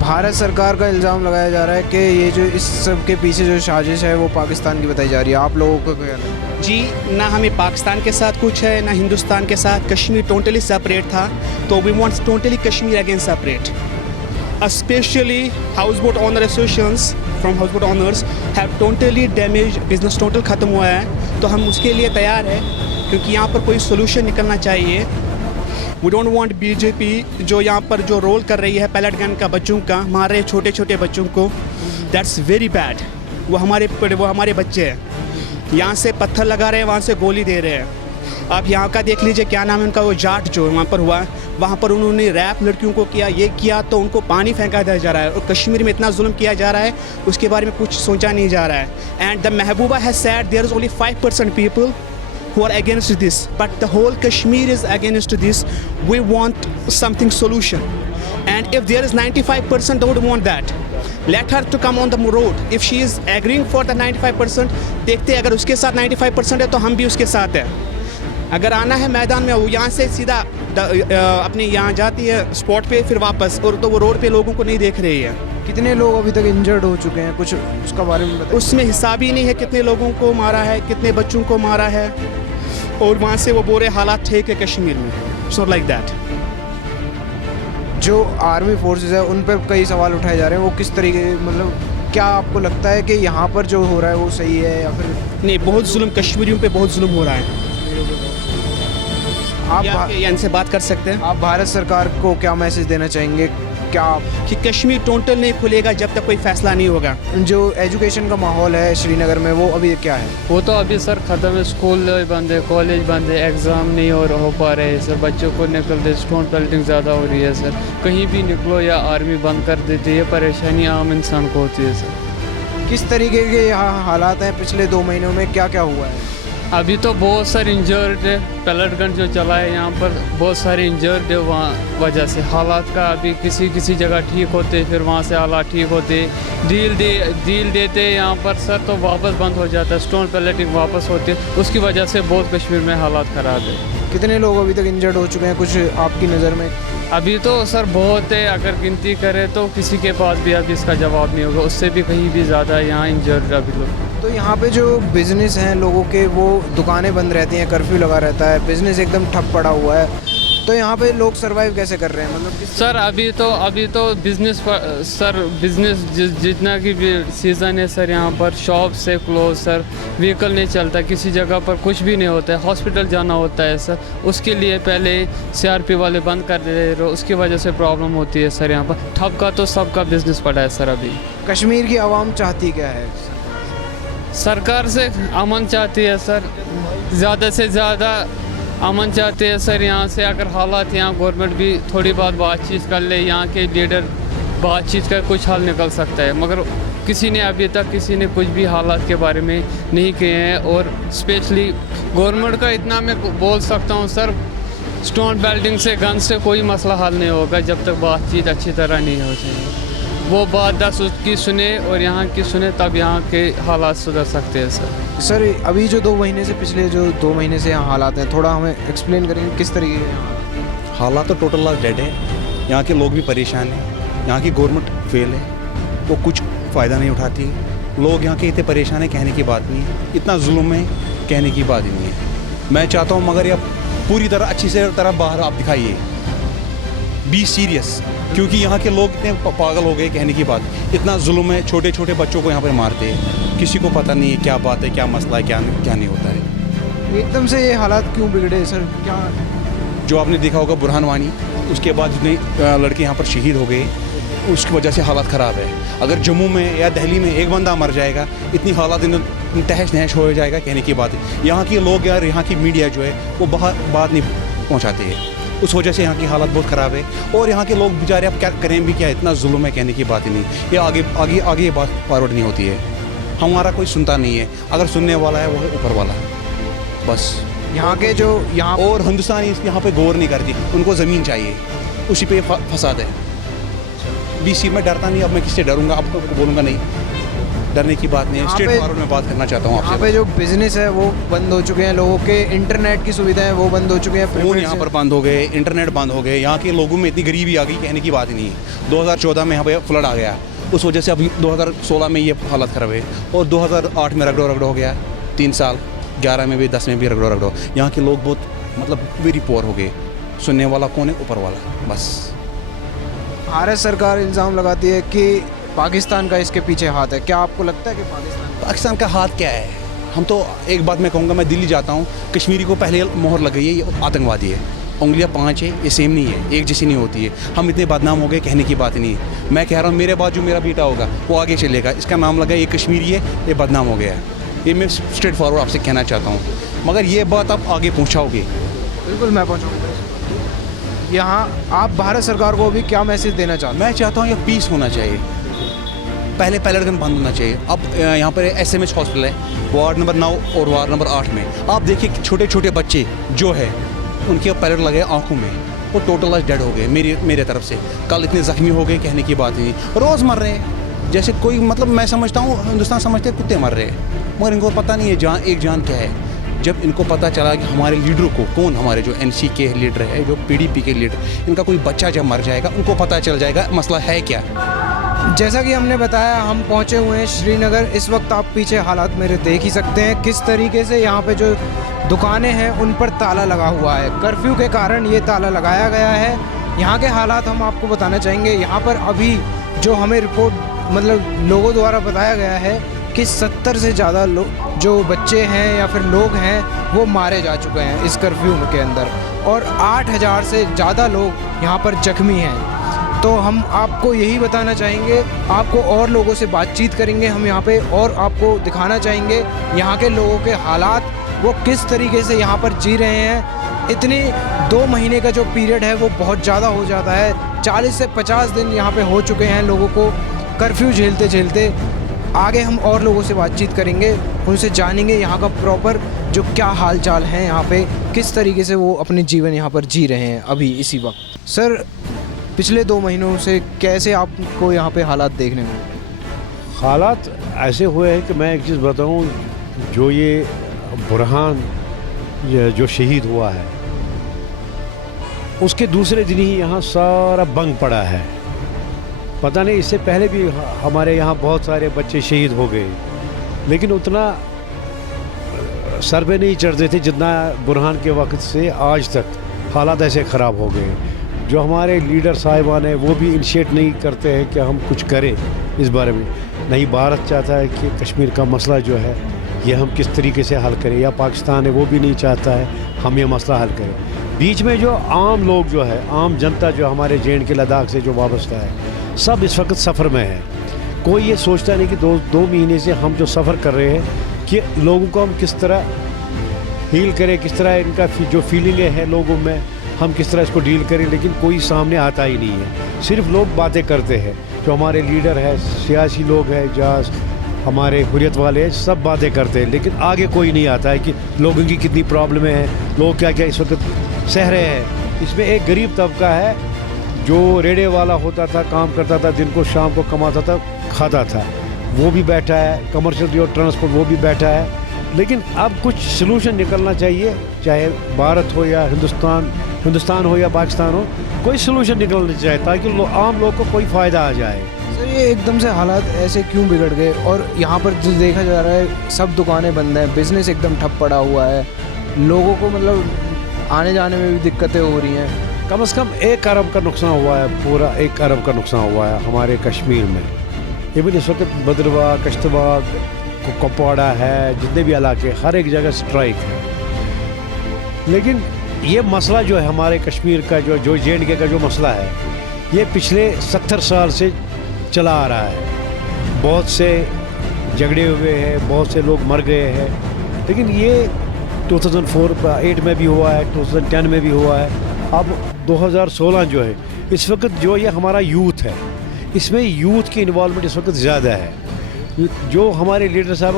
Bharat सरकार का इल्ज़ाम लगाया जा रहा है कि ये जो इस सब के पीछे जो साजिश है वो पाकिस्तान की बताई जा रही है। आप लोगों को क्या लगता है? जी, ना हमें पाकिस्तान के साथ कुछ है ना हिंदुस्तान के साथ। कश्मीर टोटली सेपरेट था, तो we want totally Kashmir again separate. Specially house boat owner associations from house boat owners have totally damage, business total ख़त्म हुआ है, तो हम उसके लिए तैयार है क्योंकि यहाँ पर कोई सोल्यूशन निकलना चाहिए। वी डोंट वांट बीजेपी जो यहाँ पर जो रोल कर रही है पैलेट गन का, बच्चों का मार रहे छोटे छोटे बच्चों को, दैट्स वेरी बैड। वो हमारे बच्चे हैं, यहाँ से पत्थर लगा रहे हैं, वहाँ से गोली दे रहे हैं। आप यहाँ का देख लीजिए, क्या नाम है उनका, वो जाट जो वहाँ पर हुआ, वहाँ पर उन्होंने रैप लड़कियों को किया, ये किया, तो उनको पानी फेंका दिया जा रहा है। और कश्मीर में इतना जुल्म किया जा रहा है, उसके बारे में कुछ सोचा नहीं जा रहा है। And the Mehbooba has said there is only 5% people who are against this, but the whole Kashmir is against this. We want something solution, and if there is 95% don't want that, let her to come on the road. If she is agreeing for the 95%, देखते हैं, अगर उसके साथ 95% है तो हम भी उसके साथ हैं। अगर आना है मैदान में, वो यहाँ से सीधा अपने यहाँ जाती है स्पॉट पे, फिर वापस, और तो वो रोड पे लोगों को नहीं देख रही है। कितने लोग अभी तक इंजर्ड हो चुके हैं, कुछ उसका बारे में बताइए। उसमें हिसाब ही नहीं है कितने लोगों को मारा है, कितने बच्चों को मारा है, और वहाँ से वो बोरे हालात ठीक है कश्मीर में। So like that. जो आर्मी फोर्सेस है उन पर कई सवाल उठाए जा रहे हैं, वो किस तरीके, मतलब क्या आपको लगता है कि यहाँ पर जो हो रहा है वो सही है या फिर नहीं? बहुत जुल्म, कश्मीरियों पे बहुत जुल्म हो रहा है। आप इनसे बात कर सकते हैं। आप भारत सरकार को क्या मैसेज देना चाहेंगे? क्या कि कश्मीर टोटल नहीं खुलेगा जब तक कोई फैसला नहीं होगा। जो एजुकेशन का माहौल है श्रीनगर में वो अभी क्या है? वो तो अभी सर ख़त्म है, स्कूल बंद है, कॉलेज बंद है, एग्ज़ाम नहीं हो पा रहे हैं सर। बच्चों को निकलते स्टोन पेल्टिंग ज़्यादा हो रही है सर। कहीं भी निकलो या आर्मी बंद कर देती है, ये परेशानी आम इंसान को होती है सर। किस तरीके के यहाँ हालात हैं पिछले 2 महीनों में, क्या क्या हुआ है? अभी तो बहुत सारे इंजर्ड है, पैलेट गन जो चला है यहाँ पर बहुत सारे इंजर्ड है, वहाँ वजह से हालात का अभी किसी जगह ठीक होते, फिर वहाँ से हालात ठीक होते। डील देते यहाँ पर सर तो वापस बंद हो जाता है, स्टोन पैलेटिंग वापस होती है, उसकी वजह से बहुत कश्मीर में हालात ख़राब है। कितने लोग अभी तक इंजर्ड हो चुके हैं कुछ आपकी नज़र में? अभी तो सर बहुत है, अगर गिनती करें तो किसी के पास भी अभी इसका जवाब नहीं होगा, उससे भी कहीं भी ज़्यादा यहाँ इंजर्ड अभी लोग। तो यहाँ पे जो बिज़नेस हैं लोगों के, वो दुकानें बंद रहती हैं, कर्फ्यू लगा रहता है, बिज़नेस एकदम ठप पड़ा हुआ है, तो यहाँ पे लोग सरवाइव कैसे कर रहे हैं? मतलब सर अभी तो बिज़नेस जितना की भी सीज़न है सर, यहाँ पर शॉप से क्लोज सर, व्हीकल नहीं चलता, किसी जगह पर कुछ भी नहीं होता है, हॉस्पिटल जाना होता है सर, उसके लिए पहले CRP वाले बंद कर दे रहे, उसकी वजह से प्रॉब्लम होती है सर। यहाँ पर ठप का तो सबका बिज़नेस पड़ा है सर। अभी कश्मीर की आवाम चाहती क्या है? सरकार से अमन चाहती है सर, ज़्यादा से ज़्यादा अमन चाहते हैं सर। यहाँ से अगर हालात, यहाँ गवर्नमेंट भी थोड़ी बहुत बातचीत कर ले, यहाँ के लीडर बातचीत कर कुछ हल निकल सकता है, मगर किसी ने अभी तक कुछ भी हालात के बारे में नहीं किए हैं। और स्पेशली गवर्नमेंट का इतना मैं बोल सकता हूँ सर, स्टोन बेल्टिंग से, गन से कोई मसला हल नहीं होगा जब तक बातचीत अच्छी तरह नहीं हो जाएगी। वो बात 10 उसकी सुने और यहाँ की सुने, तब यहाँ के हालात सुधर सकते हैं सर। सर अभी जो 2 महीने से, पिछले जो 2 महीने से यहाँ हालात हैं, थोड़ा हमें एक्सप्लेन करेंगे किस तरीके के हालात? तो टोटल लॉस डेड है, यहाँ के लोग भी परेशान हैं, यहाँ की गवर्नमेंट फेल है, वो कुछ फ़ायदा नहीं उठाती, लोग यहाँ के इतने परेशान हैं, कहने की बात नहीं है। इतना जुल्म है, कहने की बात ही नहीं है। मैं चाहता हूँ मगर यह पूरी तरह अच्छी से तरह बाहर आप दिखाइए, बी सीरियस, क्योंकि यहाँ के लोग इतने पागल हो गए, कहने की बात। इतना जुल्म है, छोटे छोटे बच्चों को यहाँ पर मारते हैं, किसी को पता नहीं है क्या बात है, क्या मसला है, क्या नहीं होता है। एकदम से ये हालात क्यों बिगड़े सर? क्या जो आपने देखा होगा बुरहान वानी, उसके बाद जितने लड़के यहाँ पर शहीद हो गए, उसकी वजह से हालात ख़राब है। अगर जम्मू में या दिल्ली में एक बंदा मर जाएगा, इतनी हालात तहस नहस हो जाएगा, कहने की बात है। यहाँ के लोग यार, यहाँ की मीडिया जो है वो बात नहीं पहुँचाते हैं, उस वजह से यहाँ की हालत बहुत ख़राब है। और यहाँ के लोग बेचारे अब क्या करें भी क्या, इतना जुल्म है, कहने की बात ही नहीं। ये आगे ये बात फॉरवर्ड नहीं होती है, हमारा कोई सुनता नहीं है। अगर सुनने वाला है वो है ऊपर वाला, बस। यहाँ के जो यहाँ और हिंदुस्तानी यहाँ पे गौर नहीं करती, उनको ज़मीन चाहिए, उसी पे फसाद है। बीसी में डरता नहीं, अब मैं किससे डरूंगा? आपको बोलूँगा नहीं, डरने की बात नहीं है। स्ट्रेट फॉरवर्ड में बात करना चाहता हूँ आपसे। यहाँ पे जो बिजनेस है वो बंद हो चुके हैं, लोगों के इंटरनेट की सुविधाएं वो बंद हो चुके हैं, फ़ोन यहाँ पर बंद हो गए, इंटरनेट बंद हो गए। यहाँ के लोगों में इतनी गरीबी आ गई, कहने की बात ही नहीं है। 2014 में यहाँ पे फ्लड आ गया, उस वजह से अभी 2016 में ये हालत ख़राब है। और 2008 में रगड़ो हो गया, 3 साल, 11 में भी, 10 में भी रगड़ो। यहाँ के लोग बहुत मतलब वेरी पुअर हो गए। सुनने वाला कौन है? ऊपर वाला, बस। भारत सरकार इल्ज़ाम लगाती है कि पाकिस्तान का इसके पीछे हाथ है। क्या आपको लगता है कि पाकिस्तान का हाथ क्या है? हम तो एक बात मैं कहूँगा, मैं दिल्ली जाता हूँ, कश्मीरी को पहले मोहर लग गई है, ये आतंकवादी है। उंगलियाँ 5 है, ये सेम नहीं है, एक जैसी नहीं होती है। हम इतने बदनाम हो गए, कहने की बात नहीं है। मैं कह रहा हूँ मेरे बाद जो मेरा बेटा होगा वो आगे चलेगा, इसका नाम लगा ये कश्मीरी है, ये बदनाम हो गया है। ये मैं स्ट्रेट फॉरवर्ड आपसे कहना चाहता हूँ, मगर ये बात आप आगे पहुँचाओगे? बिल्कुल मैं पहुँचाऊँगा। यहाँ आप भारत सरकार को भी क्या मैसेज देना चाहते हैं? मैं चाहता हूँ ये पीस होना चाहिए। पहले पैलेट गन बंद होना चाहिए। अब यहाँ पर SMS हॉस्पिटल है, वार्ड नंबर 9 और वार्ड नंबर 8 में। आप देखिए छोटे छोटे बच्चे जो है उनके पैलेट लगे आँखों में, वो टोटल आज डेड हो गए मेरे तरफ से। कल इतने ज़ख्मी हो गए, कहने की बात नहीं। रोज़ मर रहे हैं, जैसे कोई मतलब मैं समझता हूँ हिंदुस्तान समझते कुत्ते मर रहे हैं, मगर इनको पता नहीं है एक जान क्या है। जब इनको पता चला कि हमारे लीडरों को, कौन हमारे जो NC के लीडर है, जो PDP के लीडर, इनका कोई बच्चा जब मर जाएगा उनको पता चल जाएगा मसला है क्या। जैसा कि हमने बताया, हम पहुंचे हुए हैं श्रीनगर। इस वक्त आप पीछे हालात मेरे देख ही सकते हैं किस तरीके से यहाँ पे जो दुकानें हैं उन पर ताला लगा हुआ है। कर्फ्यू के कारण ये ताला लगाया गया है। यहाँ के हालात हम आपको बताना चाहेंगे। यहाँ पर अभी जो हमें रिपोर्ट मतलब लोगों द्वारा बताया गया है कि 70 से ज़्यादा जो बच्चे हैं या फिर लोग हैं वो मारे जा चुके हैं इस कर्फ्यू के अंदर, और 8000 से ज़्यादा लोग यहाँ पर जख्मी हैं। तो हम आपको यही बताना चाहेंगे, आपको और लोगों से बातचीत करेंगे हम यहाँ पे, और आपको दिखाना चाहेंगे यहाँ के लोगों के हालात, वो किस तरीके से यहाँ पर जी रहे हैं। इतनी 2 महीने का जो पीरियड है वो बहुत ज़्यादा हो जाता है। 40 से 50 दिन यहाँ पे हो चुके हैं लोगों को कर्फ्यू झेलते झेलते। आगे हम और लोगों से बातचीत करेंगे, उनसे जानेंगे यहाँ का प्रॉपर जो क्या हाल चाल है, यहाँ पे किस तरीके से वो अपने जीवन यहाँ पर जी रहे हैं अभी इसी वक्त। सर, पिछले 2 महीनों से कैसे आपको यहाँ पे हालात देखने में? हालात ऐसे हुए हैं कि मैं एक चीज़ बताऊँ, जो ये बुरहान जो शहीद हुआ है उसके दूसरे दिन ही यहाँ सारा बंद पड़ा है। पता नहीं, इससे पहले भी हमारे यहाँ बहुत सारे बच्चे शहीद हो गए, लेकिन उतना सर पे नहीं चढ़ते थे जितना बुरहान के वक्त से आज तक हालात ऐसे ख़राब हो गए। जो हमारे लीडर साहिबान हैं वो भी इनिशिएट नहीं करते हैं कि हम कुछ करें इस बारे में। नहीं भारत चाहता है कि कश्मीर का मसला जो है ये हम किस तरीके से हल करें, या पाकिस्तान है वो भी नहीं चाहता है हम ये मसला हल करें। बीच में जो आम लोग जो है, आम जनता जो हमारे JNK लद्दाख से जो वाबस्ता है, सब इस वक्त सफ़र में है। कोई ये सोचता नहीं कि 2 महीने से हम जो सफ़र कर रहे हैं कि लोगों को हम किस तरह हील करें, किस तरह इनका जो फीलिंगें हैं लोगों में हम किस तरह इसको डील करें, लेकिन कोई सामने आता ही नहीं है। सिर्फ लोग बातें करते हैं, जो हमारे लीडर हैं, सियासी लोग हैं, जहाँ हमारे हुर्रियत वाले हैं, सब बातें करते हैं, लेकिन आगे कोई नहीं आता है कि लोगों की कितनी प्रॉब्लमें हैं, लोग क्या क्या इस वक्त सह रहे हैं। इसमें एक गरीब तबका है जो रेड़े वाला होता था, काम करता था, दिन को शाम को कमाता था, खाता था, वो भी बैठा है। कमर्शियल जो ट्रांसपोर्ट वो भी बैठा है। लेकिन अब कुछ सलूशन निकलना चाहिए, चाहे भारत हो या हिंदुस्तान हो या पाकिस्तान हो, कोई सलूशन निकलना चाहिए ताकि आम लोग को कोई फ़ायदा आ जाए। सर, ये ये एकदम से हालात ऐसे क्यों बिगड़ गए? और यहाँ पर जो देखा जा रहा है सब दुकानें बंद हैं, बिजनेस एकदम ठप पड़ा हुआ है, लोगों को मतलब आने जाने में भी दिक्कतें हो रही हैं। कम से कम 1 अरब का नुकसान हुआ है, पूरा 1 अरब का नुकसान हुआ है हमारे कश्मीर में। इवन इस वक्त भद्रवाह, कश्तवाड़, कुपवाड़ा है, जितने भी इलाके हर एक जगह स्ट्राइक है। लेकिन ये मसला जो है हमारे कश्मीर का जो J&K का जो मसला है, ये पिछले 70 साल से चला आ रहा है। बहुत से झगड़े हुए हैं, बहुत से लोग मर गए हैं, लेकिन ये 2004-8 में भी हुआ है, 2010 में भी हुआ है, अब 2016 जो है, इस वक्त जो ये हमारा यूथ है, इसमें यूथ की इन्वॉल्वमेंट इस वक्त ज़्यादा है। जो हमारे लीडर साहब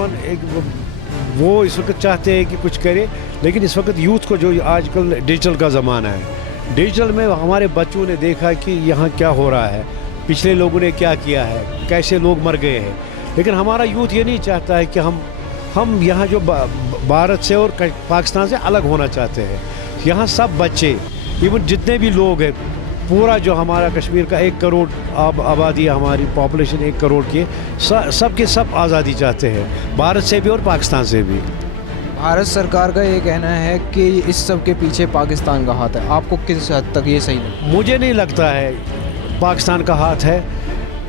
वो इस वक्त चाहते हैं कि कुछ करे, लेकिन इस वक्त यूथ को जो आजकल डिजिटल का ज़माना है, डिजिटल में हमारे बच्चों ने देखा कि यहाँ क्या हो रहा है, पिछले लोगों ने क्या किया है, कैसे लोग मर गए हैं। लेकिन हमारा यूथ ये नहीं चाहता है कि हम यहाँ जो भारत से और पाकिस्तान से अलग होना चाहते हैं। यहाँ सब बच्चे, इवन जितने भी लोग हैं, पूरा जो हमारा कश्मीर का 1 करोड़ आबादी, हमारी पॉपुलेशन 1 करोड़ की, सब के सब आज़ादी चाहते हैं, भारत से भी और पाकिस्तान से भी। भारत सरकार का ये कहना है कि इस सब के पीछे पाकिस्तान का हाथ है। आपको किस हद तक ये सही लगता है? मुझे नहीं लगता है पाकिस्तान का हाथ है,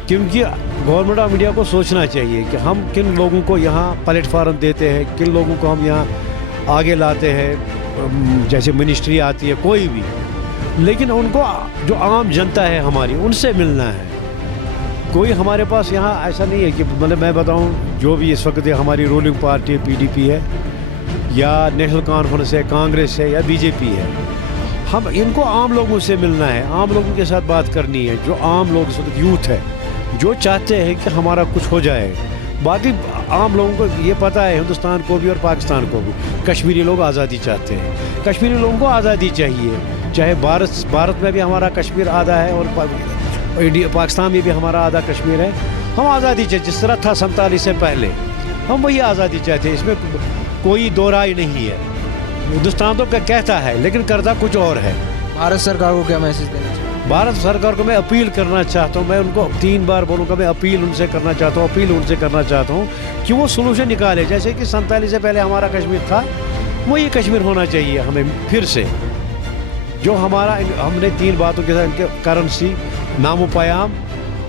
क्योंकि गवर्नमेंट ऑफ इंडिया को सोचना चाहिए कि हम किन लोगों को यहाँ प्लेटफार्म देते हैं, किन लोगों को हम यहाँ आगे लाते हैं, जैसे मिनिस्ट्री आती है कोई भी, लेकिन उनको जो आम जनता है हमारी, उनसे मिलना है। कोई हमारे पास यहाँ ऐसा नहीं है कि मतलब मैं बताऊँ, जो भी इस वक्त हमारी रूलिंग पार्टी PDP है या नेशनल कॉन्फ्रेंस है, कांग्रेस है या BJP है, हम इनको आम लोगों से मिलना है, आम लोगों के साथ बात करनी है। जो आम लोग इस वक्त यूथ है, जो चाहते हैं कि हमारा कुछ हो जाए। बाकी आम लोगों को ये पता है, हिंदुस्तान को भी और पाकिस्तान को भी, कश्मीरी लोग आज़ादी चाहते हैं। कश्मीरी लोगों को आज़ादी चाहिए, चाहे भारत में भी हमारा कश्मीर आधा है और पाकिस्तान में भी हमारा आधा कश्मीर है। हम आज़ादी चाहिए, जिस तरह था 47 से पहले, हम वही आज़ादी चाहते हैं, इसमें कोई दो राय नहीं है। हिंदुस्तान तो कहता है, लेकिन करता कुछ और है। भारत सरकार को क्या मैसेज देना चाहिए? भारत सरकार को मैं अपील करना चाहता हूँ, मैं उनको 3 बार बोलूँगा, मैं अपील उनसे करना चाहता हूँ कि वो सोल्यूशन निकाले। जैसे कि 47 से पहले हमारा कश्मीर था, वही कश्मीर होना चाहिए हमें फिर से। जो हमारा, हमने 3 बातों के साथ, करेंसी, नामो पयाम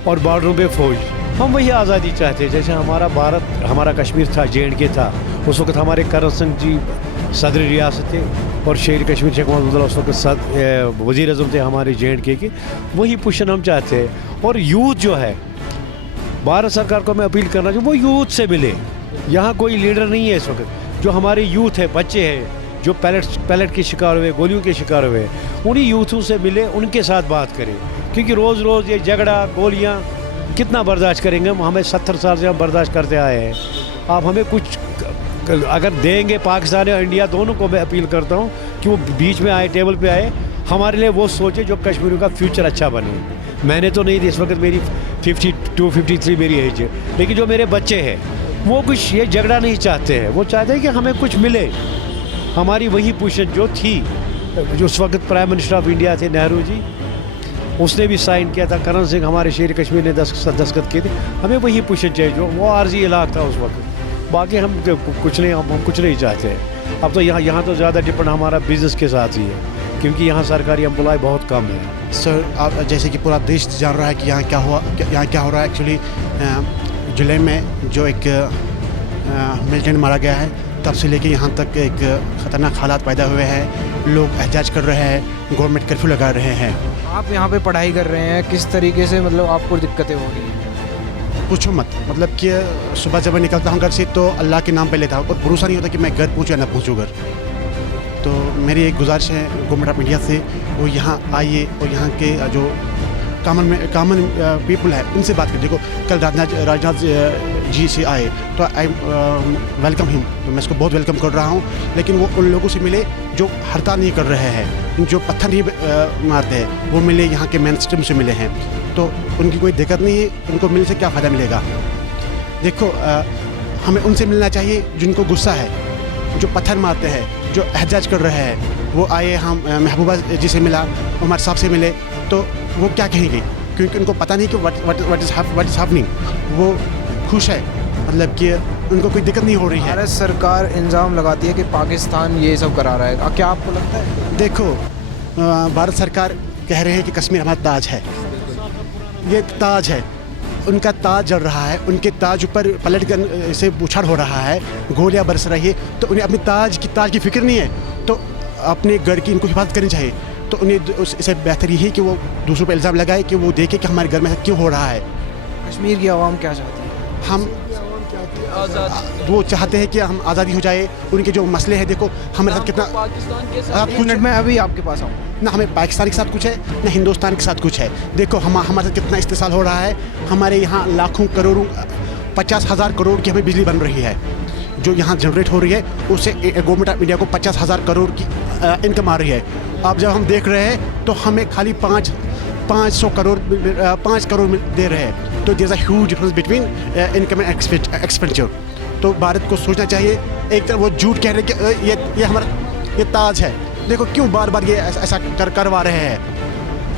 और बॉर्डरों पे फौज, हम वही आज़ादी चाहते हैं। जैसे हमारा भारत, हमारा कश्मीर था, J&K था, उस वक्त हमारे करण सिंह जी सदर रियासत थे और शेर कश्मीर शेख मोहम्मद उस वक्त वज़ीर आज़म थे हमारे J&K के। वही पोजीशन हम चाहते हैं। और यूथ जो है, भारत सरकार को मैं अपील करना चाहिए, वो यूथ से मिले। यहाँ कोई लीडर नहीं है इस वक्त, जो हमारे यूथ है, बच्चे हैं जो पैलेट के शिकार हुए, गोलियों के शिकार हुए, उन्हीं यूथों से मिले, उनके साथ बात करें। क्योंकि रोज़ रोज़ ये झगड़ा, गोलियाँ कितना बर्दाश्त करेंगे हम? हमें 70 साल से हम बर्दाश्त करते आए हैं। आप हमें कुछ अगर देंगे, पाकिस्तान और इंडिया दोनों को मैं अपील करता हूँ कि वो बीच में आए, टेबल पे आए, हमारे लिए वो सोचे जो कश्मीरियों का फ्यूचर अच्छा बने। मैंने तो नहीं दी, इस वक्त मेरी 52-53 मेरी एज है, लेकिन जो मेरे बच्चे हैं वो कुछ ये झगड़ा नहीं चाहते हैं, वो चाहते हैं कि हमें कुछ मिले। हमारी वही पोजीशन जो थी, जो उस वक्त प्राइम मिनिस्टर ऑफ इंडिया थे नेहरू जी, उसने भी साइन किया था, करण सिंह हमारे शेर कश्मीर ने दस्तखत किए थे। हमें वही पोजीशन चाहिए, जो वो आर्जी इलाका था उस वक्त। बाकी हम कुछ नहीं, हम कुछ नहीं चाहते हैं। अब तो यहाँ तो ज़्यादा डिपेंड हमारा बिज़नेस के साथ ही है, क्योंकि यहाँ सरकारी एम्प्लॉय बहुत कम है। सर, जैसे कि पूरा देश जान रहा है कि यहाँ क्या हो रहा है। एक्चुअली जुलाई में जो एक मिलिटेंट मारा गया है, तब से लेके यहाँ तक एक ख़तरनाक हालात पैदा हुए हैं। लोग एहतजाज कर रहे हैं, गवर्नमेंट कर्फ्यू लगा रहे हैं। आप यहाँ पे पढ़ाई कर रहे हैं, किस तरीके से मतलब आपको दिक्कतें हो रही हैं? पूछो मत, मतलब कि सुबह जब मैं निकलता हूँ घर से तो अल्लाह के नाम पे लेता हूँ, और भरोसा नहीं होता कि मैं घर पहुँचूँ या ना पहुँचूँ घर। तो मेरी एक गुजारिश है गवर्नमेंट ऑफ इंडिया से, वो यहाँ आइए और यहाँ के जो कॉमन पीपल है उनसे बात करें। देखो, कल राजनाथ जी से आए तो आई वेलकम हिम, तो मैं इसको बहुत वेलकम कर रहा हूँ। लेकिन वो उन लोगों से मिले जो हड़ताल नहीं कर रहे हैं, जो पत्थर नहीं मारते हैं, वो मिले, यहाँ के मेन सिस्टम से मिले हैं। तो उनकी कोई दिक्कत नहीं है, उनको मिलने से क्या फ़ायदा मिलेगा? देखो, हमें उनसे मिलना चाहिए जिनको गुस्सा है, जो पत्थर मारते हैं, जो एहतजाज कर रहे हैं। वो आए, हम महबूबा जी से मिला, उमर साहब से मिले, तो वो क्या कहेंगे? क्योंकि उनको पता नहीं कि व्हाट इज़ हैपनिंग। वो खुश है, मतलब कि उनको कोई दिक्कत नहीं हो रही है। भारत सरकार इल्ज़ाम लगाती है कि पाकिस्तान ये सब करा रहा है, क्या आपको लगता है? देखो, भारत सरकार कह रहे हैं कि कश्मीर हमारा ताज है, ये ताज है, उनका ताज जल रहा है, उनके ताज ऊपर पलट कर से उछाड़ हो रहा है, गोलियां बरस रही है, तो उन्हें अपने ताज की फिक्र नहीं है, तो अपने घर की इनको हिफाजत करनी चाहिए। तो उन्हें इससे बेहतर यही है कि वो दूसरों पर इल्ज़ाम लगाए कि वो देखे कि हमारे घर में क्यों हो रहा है। कश्मीर की आवाम क्या चाहती है? हम वो चाहते हैं कि हम आज़ादी हो जाए, उनके जो मसले हैं, देखो हमारे साथ कितना पाकिस्तान के साथ एक मिनट में अभी आपके पास आऊँ। ना हमें पाकिस्तान के साथ कुछ है, ना हिंदुस्तान के साथ कुछ है। देखो हमारे साथ कितना इस्तेसाल हो रहा है, हमारे यहाँ लाखों करोड़ों 50,000 करोड़ की हमें बिजली बन रही है, जो यहाँ जनरेट हो रही है, उससे गवर्नमेंट ऑफ इंडिया को 50,000 करोड़ की इनकम आ रही है। अब जब हम देख रहे हैं तो हमें खाली 500 करोड़ 5 करोड़ दे रहे हैं, तो there is a huge difference between income and expenditure. तो भारत को सोचना चाहिए, एक तरफ वो झूठ कह रहे हैं कि ये हमारा ये ताज है, देखो क्यों बार बार ये ऐसा करवा रहे हैं।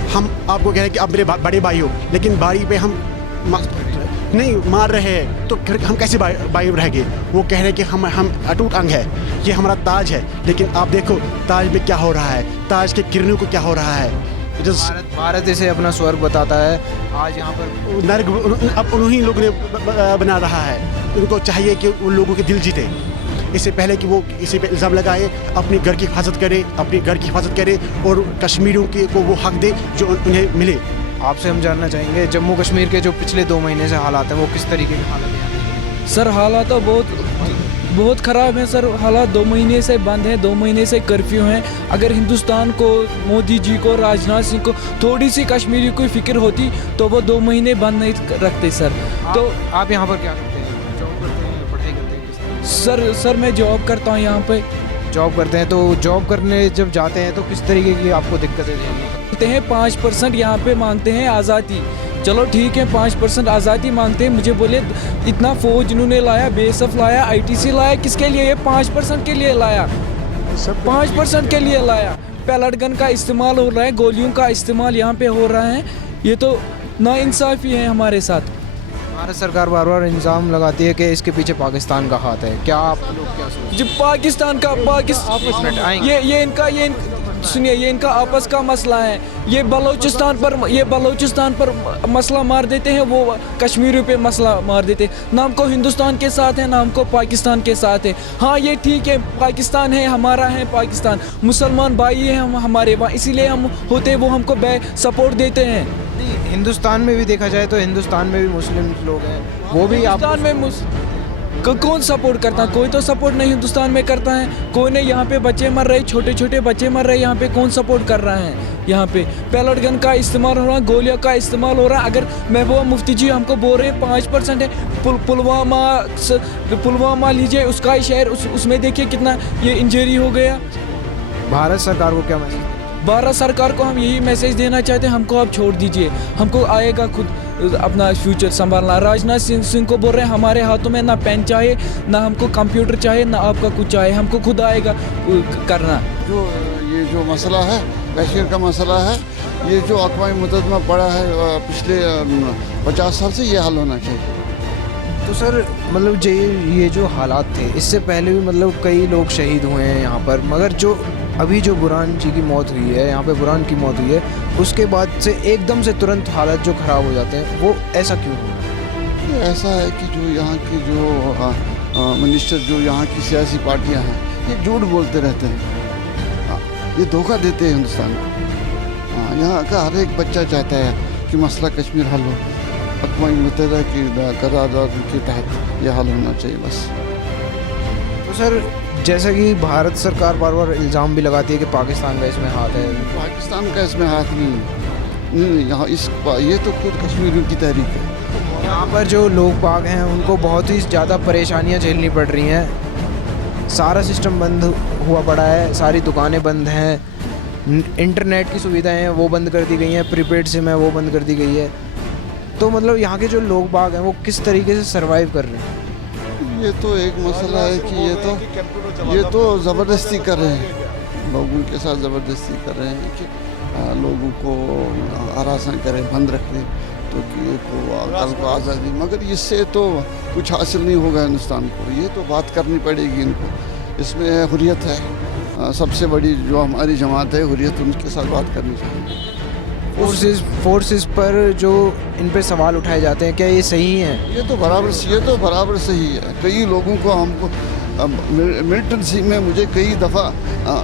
हम आपको कह रहे हैं कि आप मेरे बड़े भाई हो, लेकिन बारी पे हम नहीं मार रहे हैं, तो फिर हम कैसे भाई रह गए? वो कह रहे हैं कि हम अटूट अंग है, ये हमारा ताज है, लेकिन आप देखो ताज में क्या हो रहा है, ताज के किरणों को क्या हो रहा है। भारत इसे अपना स्वर्ग बताता है, आज यहाँ पर नर्क अब उन्हीं लोगों ने बना रहा है। उनको चाहिए कि उन लोगों के दिल जीते, इससे पहले कि वो इसी पे इल्ज़ाम लगाए, अपने घर की हिफाजत करे, अपने घर की हिफाजत करे और कश्मीरियों को वो हक दे जो उन्हें मिले। आपसे हम जानना चाहेंगे जम्मू कश्मीर के जो पिछले 2 महीने से हालात हैं वो किस तरीके के हालात हैं? सर हालात तो बहुत ख़राब हैं सर, हालात 2 महीने से बंद हैं, 2 महीने से कर्फ्यू हैं। अगर हिंदुस्तान को, मोदी जी को, राजनाथ सिंह को थोड़ी सी कश्मीरी की फ़िक्र होती तो वो 2 महीने बंद नहीं रखते सर। तो आप यहाँ पर क्या करते हैं? जॉब करते हैं, पढ़ाई करते हैं? सर मैं जॉब करता हूँ यहाँ पे। जॉब करते हैं, तो जॉब करने जब जाते हैं तो किस तरीके की आपको दिक्कतें देते हैं? 5% यहाँ पे मांगते हैं आज़ादी। चलो ठीक है, 5% आज़ादी मांगते हैं। मुझे बोले इतना फौज इन्होंने लाया, BSF लाया, ITC लाया, किसके लिए? ये 5% के लिए लाया, 5% के लिए लाया। पैलेट गन का इस्तेमाल हो रहा है, गोलियों का इस्तेमाल यहाँ पे हो रहा है, ये तो नाइंसाफ़ी है हमारे साथ। भारत सरकार बार बार इल्ज़ाम लगाती है कि इसके पीछे पाकिस्तान का हाथ है, क्या आप लोग क्या सोचते हैं? जो पाकिस्तान सुनिए, ये इनका आपस का मसला है। ये बलोचिस्तान पर मसला मार देते हैं, वो कश्मीर पे मसला मार देते हैं। ना हमको हिंदुस्तान के साथ है, ना हमको पाकिस्तान के साथ है। हाँ ये ठीक है, पाकिस्तान है, हमारा है पाकिस्तान, मुसलमान भाई हैं हम हमारे वहाँ, इसीलिए हम होते वो हमको सपोर्ट देते हैं। हिंदुस्तान में भी देखा जाए तो हिंदुस्तान में भी मुस्लिम लोग हैं, वो भी हिंदुस्तान में कौन सपोर्ट करता है? कोई तो सपोर्ट नहीं हिंदुस्तान में करता है, कोई नहीं। यहाँ पे बच्चे मर रहे, छोटे छोटे बच्चे मर रहे, यहाँ पे कौन सपोर्ट कर रहा है? यहाँ पे पैलेट गन का इस्तेमाल हो रहा है, गोलियों का इस्तेमाल हो रहा है। अगर महबूबा मुफ्ती जी हमको बोल रहे हैं 5% है, पुलवामा लीजिए, उसका ही शहर, उसमें देखिए कितना ये इंजरी हो गया। भारत सरकार को क्या मैसेज? भारत सरकार को हम यही मैसेज देना चाहते हैं, हमको आप छोड़ दीजिए, हमको आएगा खुद अपना फ्यूचर संभालना। राजनाथ सिंह को बोल रहे हैं हमारे हाथों में ना पेन चाहिए, ना हमको कंप्यूटर चाहिए, ना आपका कुछ चाहिए, हमको खुद आएगा करना। ये जो मसला है, कश्मीर का मसला है, ये जो अक़वाम मुत्तहिदा में पड़ा है पिछले 50 साल से, ये हल होना चाहिए। तो सर मतलब ये जो हालात थे, इससे पहले भी मतलब कई लोग शहीद हुए हैं यहाँ पर, मगर जो अभी जो बुरहान जी की मौत हुई है, यहाँ पे बुरहान की मौत हुई है, उसके बाद से एकदम से तुरंत हालात जो ख़राब हो जाते हैं, वो ऐसा क्यों हो रहा है? ऐसा है कि जो यहाँ की जो मिनिस्टर, जो यहाँ की सियासी पार्टियाँ हैं, ये झूठ बोलते रहते हैं, ये धोखा देते हैं हिंदुस्तान को। यहाँ का हर एक बच्चा चाहता है कि मसला कश्मीर हल हो, अक़वाम मुत्तहिदा की करारदाद के तहत ये हल होना चाहिए बस। तो सर जैसा कि भारत सरकार बार बार इल्ज़ाम भी लगाती है कि पाकिस्तान का इसमें हाथ है, पाकिस्तान का इसमें हाथ नहीं, यहाँ ये तो खुद कश्मीरियों की तहरीक है। यहाँ पर जो लोग बाग हैं उनको बहुत ही ज़्यादा परेशानियाँ झेलनी पड़ रही हैं, सारा सिस्टम बंद हुआ पड़ा है, सारी दुकानें बंद हैं, इंटरनेट की सुविधाएं हैं वो बंद कर दी गई हैं, प्रीपेड सिम है वो बंद कर दी गई है। तो मतलब यहाँ के जो लोग बाग हैं वो किस तरीके से सर्वाइव कर रहे हैं? ये तो एक मसला है कि ये तो ज़बरदस्ती कर रहे हैं, लोगों के साथ ज़बरदस्ती कर रहे हैं कि लोगों को हरासा करे, बंद रखे, तो कि कल को आज़ादी, मगर इससे तो कुछ हासिल नहीं होगा हिंदुस्तान को। ये तो बात करनी पड़ेगी इनको, इसमें हुर्रियत है, सबसे बड़ी जो हमारी जमात है हुर्रियत, उनके साथ बात करनी चाहिए। फोर्सेस पर जो इन पे सवाल उठाए जाते हैं, क्या ये सही है? ये तो बराबर सही है। कई लोगों को हमको मिलिटेंसी में मुझे कई दफ़ा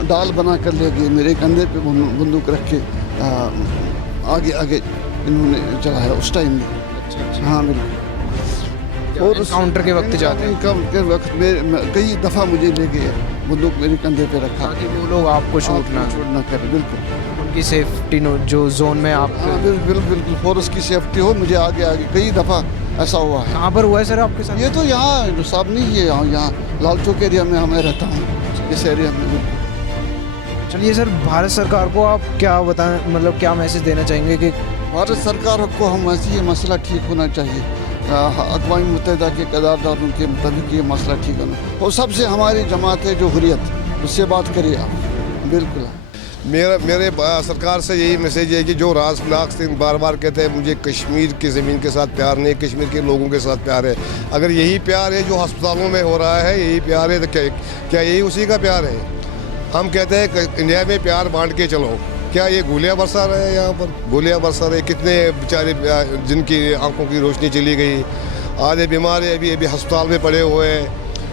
डाल बना कर ले गए, मेरे कंधे पे बंदूक रख के आगे इन्होंने चलाया उस टाइम में। हाँ बिल्कुल। और काउंटर के वक्त जाते हैं के वक्त कई दफ़ा मुझे ले गए, बंदूक मेरे कंधे पे रखा ताकि वो लोग आपको शूट ना करें। बिल्कुल उनकी सेफ्टी जो जोन में आप बिल्कुल फोर्स की सेफ्टी हो, मुझे आगे कई दफ़ा ऐसा हुआ है। कहाँ पर हुआ है सर आपके साथ? ये तो यहाँ साहब नहीं है, यहाँ लाल चौक एरिया में मैं रहता हूँ, इस एरिया में। चलिए सर, भारत सरकार को आप क्या बताएं, मतलब क्या मैसेज देना चाहेंगे कि भारत सरकार को हम ऐसी ये मसला ठीक होना चाहिए, अक़वाम मुत्तहिदा के करारदारों के मुताबिक ये मसला ठीक होना, और सबसे हमारी जमात है जो हुर्रियत, उससे बात करिए आप। बिल्कुल मेरे सरकार से यही मैसेज है कि जो राजनाथ सिंह बार बार कहते हैं मुझे कश्मीर की ज़मीन के साथ प्यार नहीं, कश्मीर के लोगों के साथ प्यार है। अगर यही प्यार है जो अस्पतालों में हो रहा है, यही प्यार है, तो क्या यही उसी का प्यार है? हम कहते हैं कि इंडिया में प्यार बांट के चलो, क्या ये गोलियां बरसा रहे हैं? यहाँ पर गोलियां बरसा रहे, कितने बेचारे जिनकी आंखों की रोशनी चली गई, आधे बीमार है, अभी अस्पताल में पड़े हुए हैं,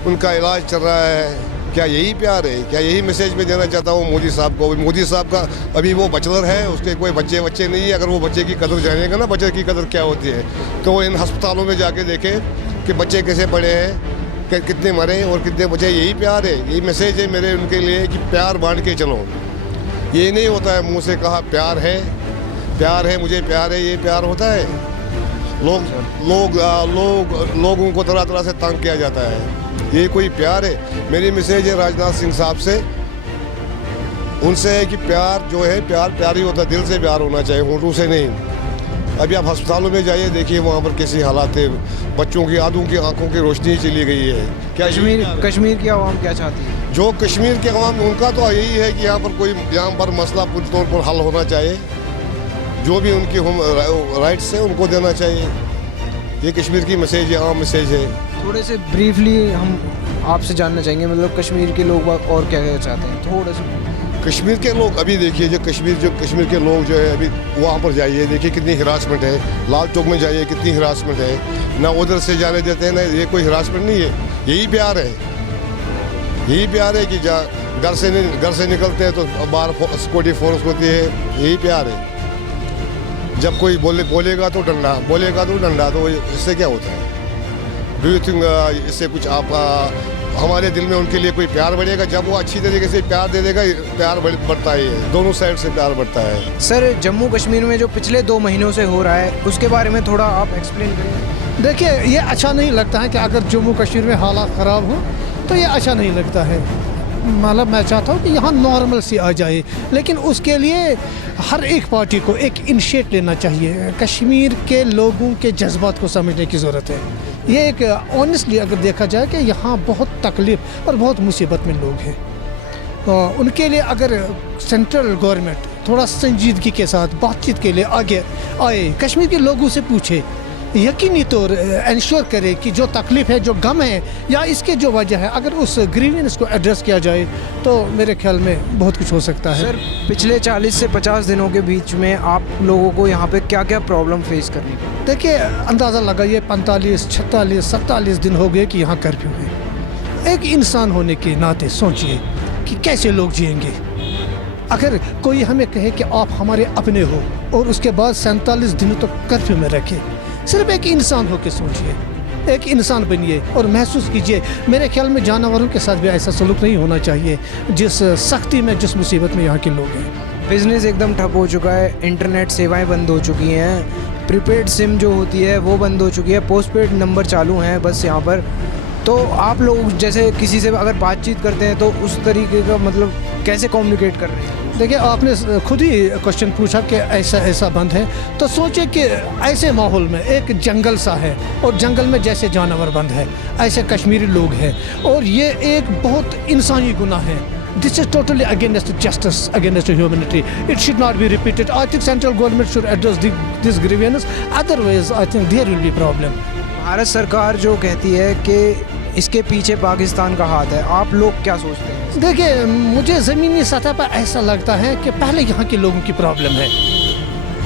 उनका इलाज चल रहा है। क्या यही प्यार है? क्या यही मैसेज मैं देना चाहता हूँ मोदी साहब को? मोदी साहब का अभी वो बैचलर है, उसके कोई बच्चे नहीं है। अगर वो बच्चे की कदर जानेगा ना, बच्चे की कदर क्या होती है, तो वो इन अस्पतालों में जाके देखे कि बच्चे कैसे पड़े हैं, कितने मरे और कितने बचे। यही प्यार है, यही मैसेज है मेरे उनके लिए कि प्यार बांट के चलो। ये नहीं होता है मुँह से कहा प्यार है मुझे प्यार है, ये प्यार होता है? लोगों को तरह तरह से तंग किया जाता है, ये कोई प्यार है? मेरी मैसेज है राजनाथ सिंह साहब से, उनसे है कि प्यार जो है प्यार ही होता है, दिल से प्यार होना चाहिए, होंठों से नहीं। अभी आप अस्पतालों में जाइए, देखिए वहाँ पर कैसी हालात है, बच्चों की आधों की आंखों की रोशनी चली गई है। क्या कश्मीर की आवाम क्या चाहती है? जो कश्मीर की आवाम, उनका तो यही है कि यहाँ पर मसला पूरी तौर पर हल होना चाहिए, जो भी उनकी राइट्स है उनको देना चाहिए। ये कश्मीर की मैसेज है, आम मैसेज है। थोड़े से ब्रीफली हम आपसे जानना चाहेंगे, मतलब कश्मीर के लोग और क्या क्या चाहते हैं, थोड़ा सा। कश्मीर के लोग अभी देखिए, जो कश्मीर के लोग जो है, अभी वहाँ पर जाइए, देखिए कितनी हिरासमेंट है। लाल चौक में जाइए, कितनी हिरासमेंट है, ना उधर से जाने देते हैं, ना ये कोई हिरासमेंट नहीं है। यही प्यार है कि घर से निकलते हैं तो बाहर सिक्योरिटी फोर्स होती है, यही प्यार है। जब कोई बोलेगा तो डंडा, तो इससे क्या होता है? डू यू थिंक इससे कुछ हमारे दिल में उनके लिए कोई प्यार बढ़ेगा? जब वो अच्छी तरीके से प्यार दे देगा, प्यार बढ़ता है, दोनों साइड से प्यार बढ़ता है। सर, जम्मू कश्मीर में जो पिछले 2 महीनों से हो रहा है, उसके बारे में थोड़ा आप एक्सप्लेन करें। देखिए, ये अच्छा नहीं लगता है कि अगर जम्मू कश्मीर में हालात ख़राब हो तो ये अच्छा नहीं लगता है। मतलब मैं चाहता हूँ कि यहाँ नॉर्मल सी आ जाए, लेकिन उसके लिए हर एक पार्टी को एक इनिशिएट लेना चाहिए। कश्मीर के लोगों के जज्बात को समझने की ज़रूरत है। ये एक ऑनेस्टली अगर देखा जाए कि यहाँ बहुत तकलीफ़ और बहुत मुसीबत में लोग हैं, तो उनके लिए अगर सेंट्रल गवर्नमेंट थोड़ा संजीदगी के साथ बातचीत के लिए आगे आए, कश्मीर के लोगों से पूछे, यकीनी तौर इंश्योर करे कि जो तकलीफ़ है, जो गम है या इसके जो वजह है, अगर उस ग्रीवेंस को एड्रेस किया जाए तो मेरे ख्याल में बहुत कुछ हो सकता है। सर, पिछले 40 से 50 दिनों के बीच में आप लोगों को यहाँ पे क्या क्या प्रॉब्लम फेस करनी पड़ी? देखिए, अंदाज़ा लगाइए 45, 46, 47 दिन हो गए कि यहाँ कर्फ्यू है। एक इंसान होने के नाते सोचिए कि कैसे लोग जिएंगे। अगर कोई हमें कहे कि आप हमारे अपने हो और उसके बाद 47 दिनों तक कर्फ्यू में रखे, सिर्फ एक इंसान हो के सोचिए, एक इंसान बनिए और महसूस कीजिए। मेरे ख्याल में जानवरों के साथ भी ऐसा सलूक नहीं होना चाहिए जिस सख्ती में, जिस मुसीबत में यहाँ के लोग हैं। बिज़नेस एकदम ठप हो चुका है, इंटरनेट सेवाएं बंद हो चुकी हैं, प्रीपेड सिम जो होती है वो बंद हो चुकी है, पोस्टपेड नंबर चालू हैं बस यहाँ पर। तो आप लोग जैसे किसी से अगर बातचीत करते हैं तो उस तरीके का मतलब कैसे कम्युनिकेट कर रहे हैं? देखिए, आपने खुद ही क्वेश्चन पूछा कि ऐसा बंद है, तो सोचिए कि ऐसे माहौल में एक जंगल सा है और जंगल में जैसे जानवर बंद है, ऐसे कश्मीरी लोग हैं, और ये एक बहुत इंसानी गुनाह है this is totally against justice, against humanity. It should not be repeated. I think central government should address this grievance. Otherwise, I think there will be problem. Bharat सरकार जो कहती है कि इसके पीछे पाकिस्तान का हाथ है, आप लोग क्या सोचते हैं? देखिए, मुझे ज़मीनी सतह पर ऐसा लगता है कि पहले यहाँ के लोगों की प्रॉब्लम है।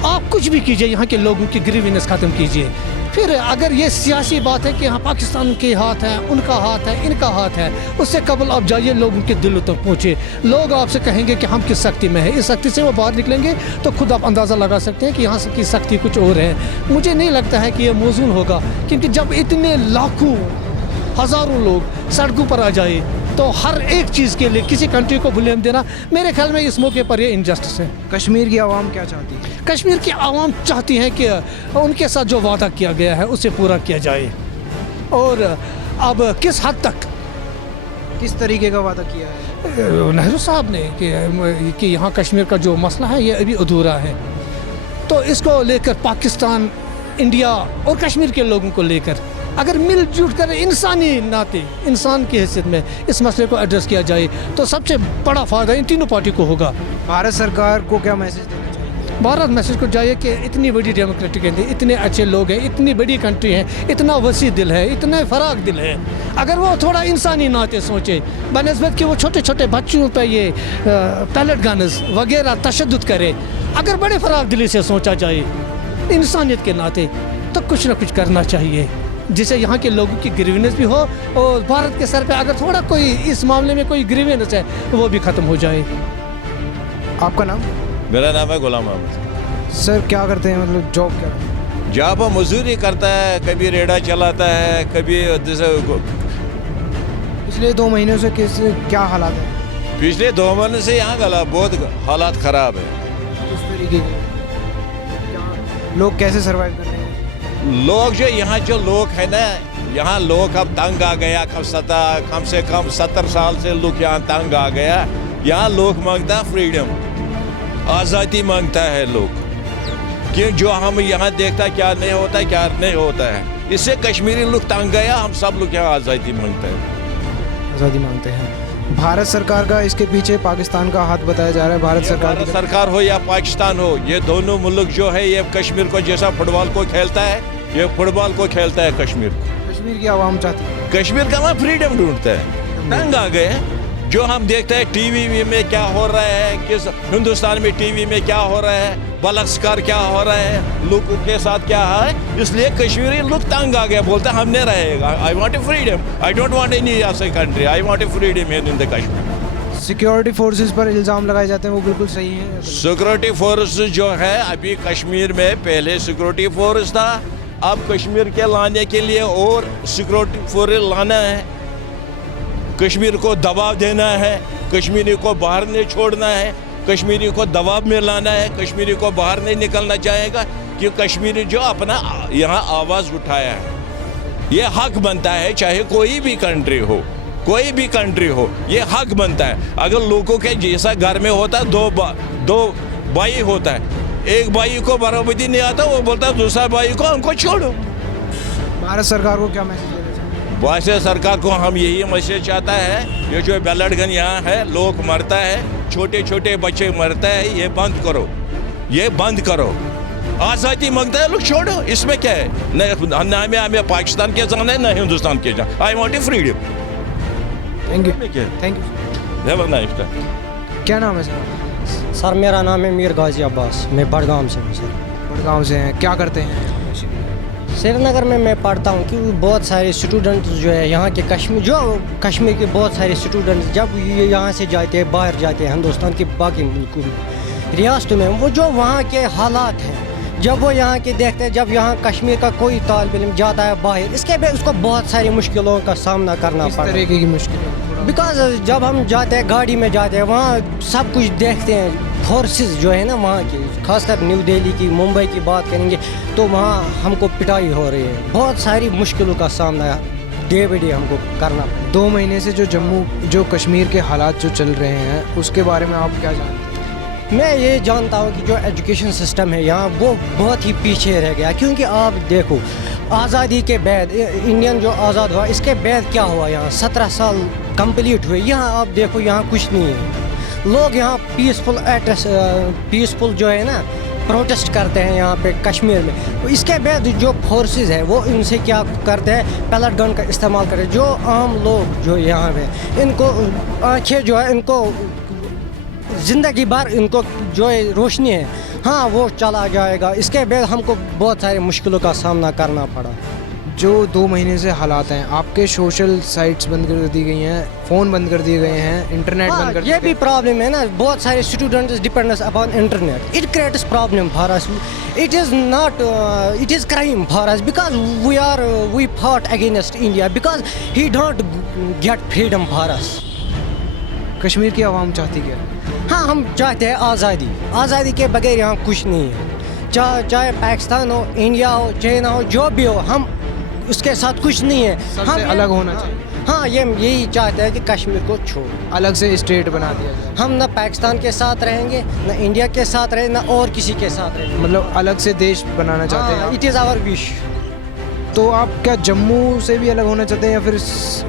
आप कुछ भी कीजिए, यहाँ के लोगों की ग्रीवेंस ख़त्म कीजिए। फिर अगर ये सियासी बात है कि यहाँ पाकिस्तान के हाथ है, उनका हाथ है, इनका हाथ है, उससे कबल आप जाइए, लोगों के दिलों तक पहुँचे। लोग आपसे कहेंगे कि हम किस सख्ती में हैं। इस सख्ती से वो बाहर निकलेंगे तो खुद आप अंदाज़ा लगा सकते हैं कि यहाँ की सख्ती कुछ और है। मुझे नहीं लगता है कि ये मौजूद होगा, क्योंकि जब इतने लाखों हज़ारों लोग सड़कों पर आ जाए तो हर एक चीज़ के लिए किसी कंट्री को ब्लेम देना, मेरे ख्याल में इस मौके पर ये इनजस्टिस है। कश्मीर की आवाम क्या चाहती है? कश्मीर की आवाम चाहती है कि उनके साथ जो वादा किया गया है उसे पूरा किया जाए। और अब किस हद तक, किस तरीके का वादा किया है नेहरू साहब ने कि यहाँ कश्मीर का जो मसला है ये अभी अधूरा है, तो इसको लेकर पाकिस्तान, इंडिया और कश्मीर के लोगों को लेकर अगर मिलजुल कर इंसानी नाते, इंसान की हैसियत में इस मसले को एड्रेस किया जाए तो सबसे बड़ा फ़ायदा इन तीनों पार्टी को होगा। भारत सरकार को क्या मैसेज देना चाहिए? भारत मैसेज को चाहिए कि इतनी बड़ी डेमोक्रेटिक है, इतने अच्छे लोग हैं, इतनी बड़ी कंट्री है, इतना वसी दिल है, इतने फराग दिल है, अगर वो थोड़ा इंसानी नाते सोचे बनिस्बत कि वो छोटे छोटे बच्चों पर ये पैलेट गन्स वगैरह तशद्दुद करे, अगर बड़े फराग दिली से सोचा जाए इंसानियत के नाते, तो कुछ ना कुछ करना चाहिए जिससे यहाँ के लोगों की ग्रीवेंस भी हो और भारत के सर पे अगर थोड़ा कोई इस मामले में कोई ग्रीवेंस है वो भी ख़त्म हो जाए। आपका नाम? मेरा नाम है गुलाम अहमद। सर क्या करते हैं, मतलब जॉब क्या? जॉब मजदूरी करता है, कभी रेड़ा चलाता है, कभी जैसे। पिछले 2 महीनों से क्या हालात है? पिछले 2 महीने से यहाँ बहुत हालात ख़राब है। किस तरीके के? लोग कैसे सर्वाइव कर रहे हैं? लोग जो लोग है ना, यहाँ लोग अब तंग आ गया, कम से कम 70 साल से लोग यहाँ तंग आ गया। यहाँ लोग मांगता है फ्रीडम, आज़ादी मांगता है लोग, कि जो हम यहाँ देखता क्या नहीं होता है, क्या नहीं होता है। इससे कश्मीरी लोग तंग गया, हम सब लोग यहाँ आज़ादी मांगते हैं। आज़ादी मांगते हैं। भारत सरकार का इसके पीछे पाकिस्तान का हाथ बताया जा रहा है। भारत सरकार हो या पाकिस्तान हो, ये दोनों मुल्क जो है ये कश्मीर को जैसा फुटबॉल को खेलता है, ये फुटबॉल को खेलता है कश्मीर को। कश्मीर की आवाम चाहती है, कश्मीर का वहाँ फ्रीडम ढूंढता है। तंग आ गए हैं। जो हम देखते हैं टीवी में क्या हो रहा है, किस हिंदुस्तान में टीवी में क्या हो रहा है, बलात्कार क्या हो रहा है, लोगों के साथ क्या है, इसलिए कश्मीरी लोग तंग आ गए, बोलते हैं हम नहीं रहेगा। I want a freedom, I don't want any other country, I want a freedom in the Kashmir. Security forces पर इल्ज़ाम लगाए जाते हैं, वो बिल्कुल सही है? सिक्योरिटी फोर्स जो है अभी कश्मीर में, पहले सिक्योरिटी फोर्स था, अब कश्मीर के लाने के लिए और सिक्योरिटी फोर्स लाना है, कश्मीर को दबाव देना है, कश्मीरी को बाहर नहीं छोड़ना है, कश्मीरी को दबाव में लाना है, कश्मीरी को बाहर नहीं निकलना चाहेगा, कि कश्मीरी जो अपना यहाँ आवाज़ उठाया है, ये हक बनता है, चाहे कोई भी कंट्री हो, कोई भी कंट्री हो, ये हक बनता है। अगर लोगों के जैसा घर में होता है, दो भाई होता है, एक भाई को बराबरी नहीं आता, वो बोलता है दूसरा भाई को हमको छोड़ो। भारत सरकार को क्या मैसेज देना चाहिए? भारत सरकार को हम यही मैसेज चाहता है, ये जो बैलेट गन यहाँ है, लोग मरता है, छोटे छोटे बच्चे मरता है, ये बंद करो, ये बंद करो। आज़ादी मांगता है लोग, छोड़ो, इसमें क्या है? न हमें पाकिस्तान के जाना है, न हिंदुस्तान के जाना। I want A freedom. Thank you, thank you. Have a nice day. क्या नाम है सर? सर मेरा नाम है मीर गाजी अब्बास, मैं बड़गाम से हूँ सर। बड़गाम से हैं, क्या करते हैं? श्रीनगर में मैं पढ़ता हूँ कि बहुत सारे स्टूडेंट्स जो है यहाँ के कश्मीर के बहुत सारे स्टूडेंट्स जब ये यहाँ से जाते हैं, बाहर जाते हैं हिंदुस्तान के बाकी मुल्कों में, रियासतों में, वो जो वहाँ के हालात हैं, जब वो यहाँ के देखते हैं, जब यहाँ कश्मीर का कोई तालिब इल्म जाता है बाहर, इसके भी उसको बहुत सारी मुश्किलों का सामना करना पड़ता है। किस तरीके की मुश्किलें? बिकॉज जब हम जाते हैं गाड़ी में जाते हैं, वहाँ सब कुछ देखते हैं, फोर्सेस जो है ना वहाँ की, खासकर न्यू दिल्ली की, मुंबई की बात करेंगे तो वहाँ हमको पिटाई हो रही है, बहुत सारी मुश्किलों का सामना डे बाई डे हमको करना। 2 महीने से जो कश्मीर के हालात जो चल रहे हैं, उसके बारे में आप क्या जानते हैं? मैं ये जानता हूँ कि जो एजुकेशन सिस्टम है यहाँ, वो बहुत ही पीछे रह गया, क्योंकि आप देखो आज़ादी के बाद, इंडियन जो आज़ाद हुआ, इसके बाद क्या हुआ यहाँ, 17 साल कंप्लीट हुए। यहाँ आप देखो यहाँ कुछ नहीं है। लोग यहाँ पीसफुल जो है ना प्रोटेस्ट करते हैं यहाँ पे कश्मीर में। इसके बाद जो फोर्सेस है वो इनसे क्या करते हैं, पैलेट गन का इस्तेमाल करते हैं। जो आम लोग जो यहाँ पे इनको आँखें जो है इनको ज़िंदगी भर इनको जो है रोशनी है, हाँ वो चला जाएगा। इसके बाद हमको बहुत सारी मुश्किलों का सामना करना पड़ा। जो 2 महीने से हालात हैं, आपके सोशल साइट्स बंद कर दी गई हैं, फ़ोन बंद कर दिए गए हैं, इंटरनेट बंद कर ये भी प्रॉब्लम है ना। बहुत सारे students dependence upon internet. It creates problem for us. It is not it is crime for us because we fought against India because he don't get freedom for us. Kashmir की आवाम चाहती क्या? हाँ, हम चाहते हैं आज़ादी। आज़ादी के बगैर यहाँ कुछ नहीं है। चाहे पाकिस्तान हो, इंडिया हो, चाइना हो, जो भी हो, हम उसके साथ कुछ नहीं है। सबसे अलग होना चाहिए। हाँ, ये यही चाहते हैं कि कश्मीर को छोड़ अलग से स्टेट बना दिया जाए। हम ना पाकिस्तान के साथ रहेंगे, ना इंडिया के साथ रहेंगे, ना और किसी के साथ रहेंगे। मतलब अलग से देश बनाना चाहते हैं। It is our wish. तो आप क्या जम्मू से भी अलग होना चाहते हैं या फिर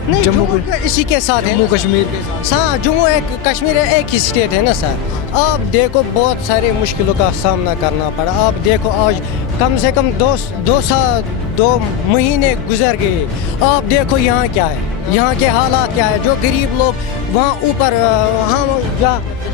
नहीं, जम्मू इसी के साथ है। जम्मू कश्मीर के साथ? हाँ, जम्मू एक कश्मीर है, एक ही स्टेट है ना सर। आप देखो बहुत सारे मुश्किलों का सामना करना पड़ा। आप देखो आज कम से कम 2 महीने गुजर गए। आप देखो यहाँ क्या है, यहाँ के हालात क्या है। जो गरीब लोग वहाँ ऊपर हम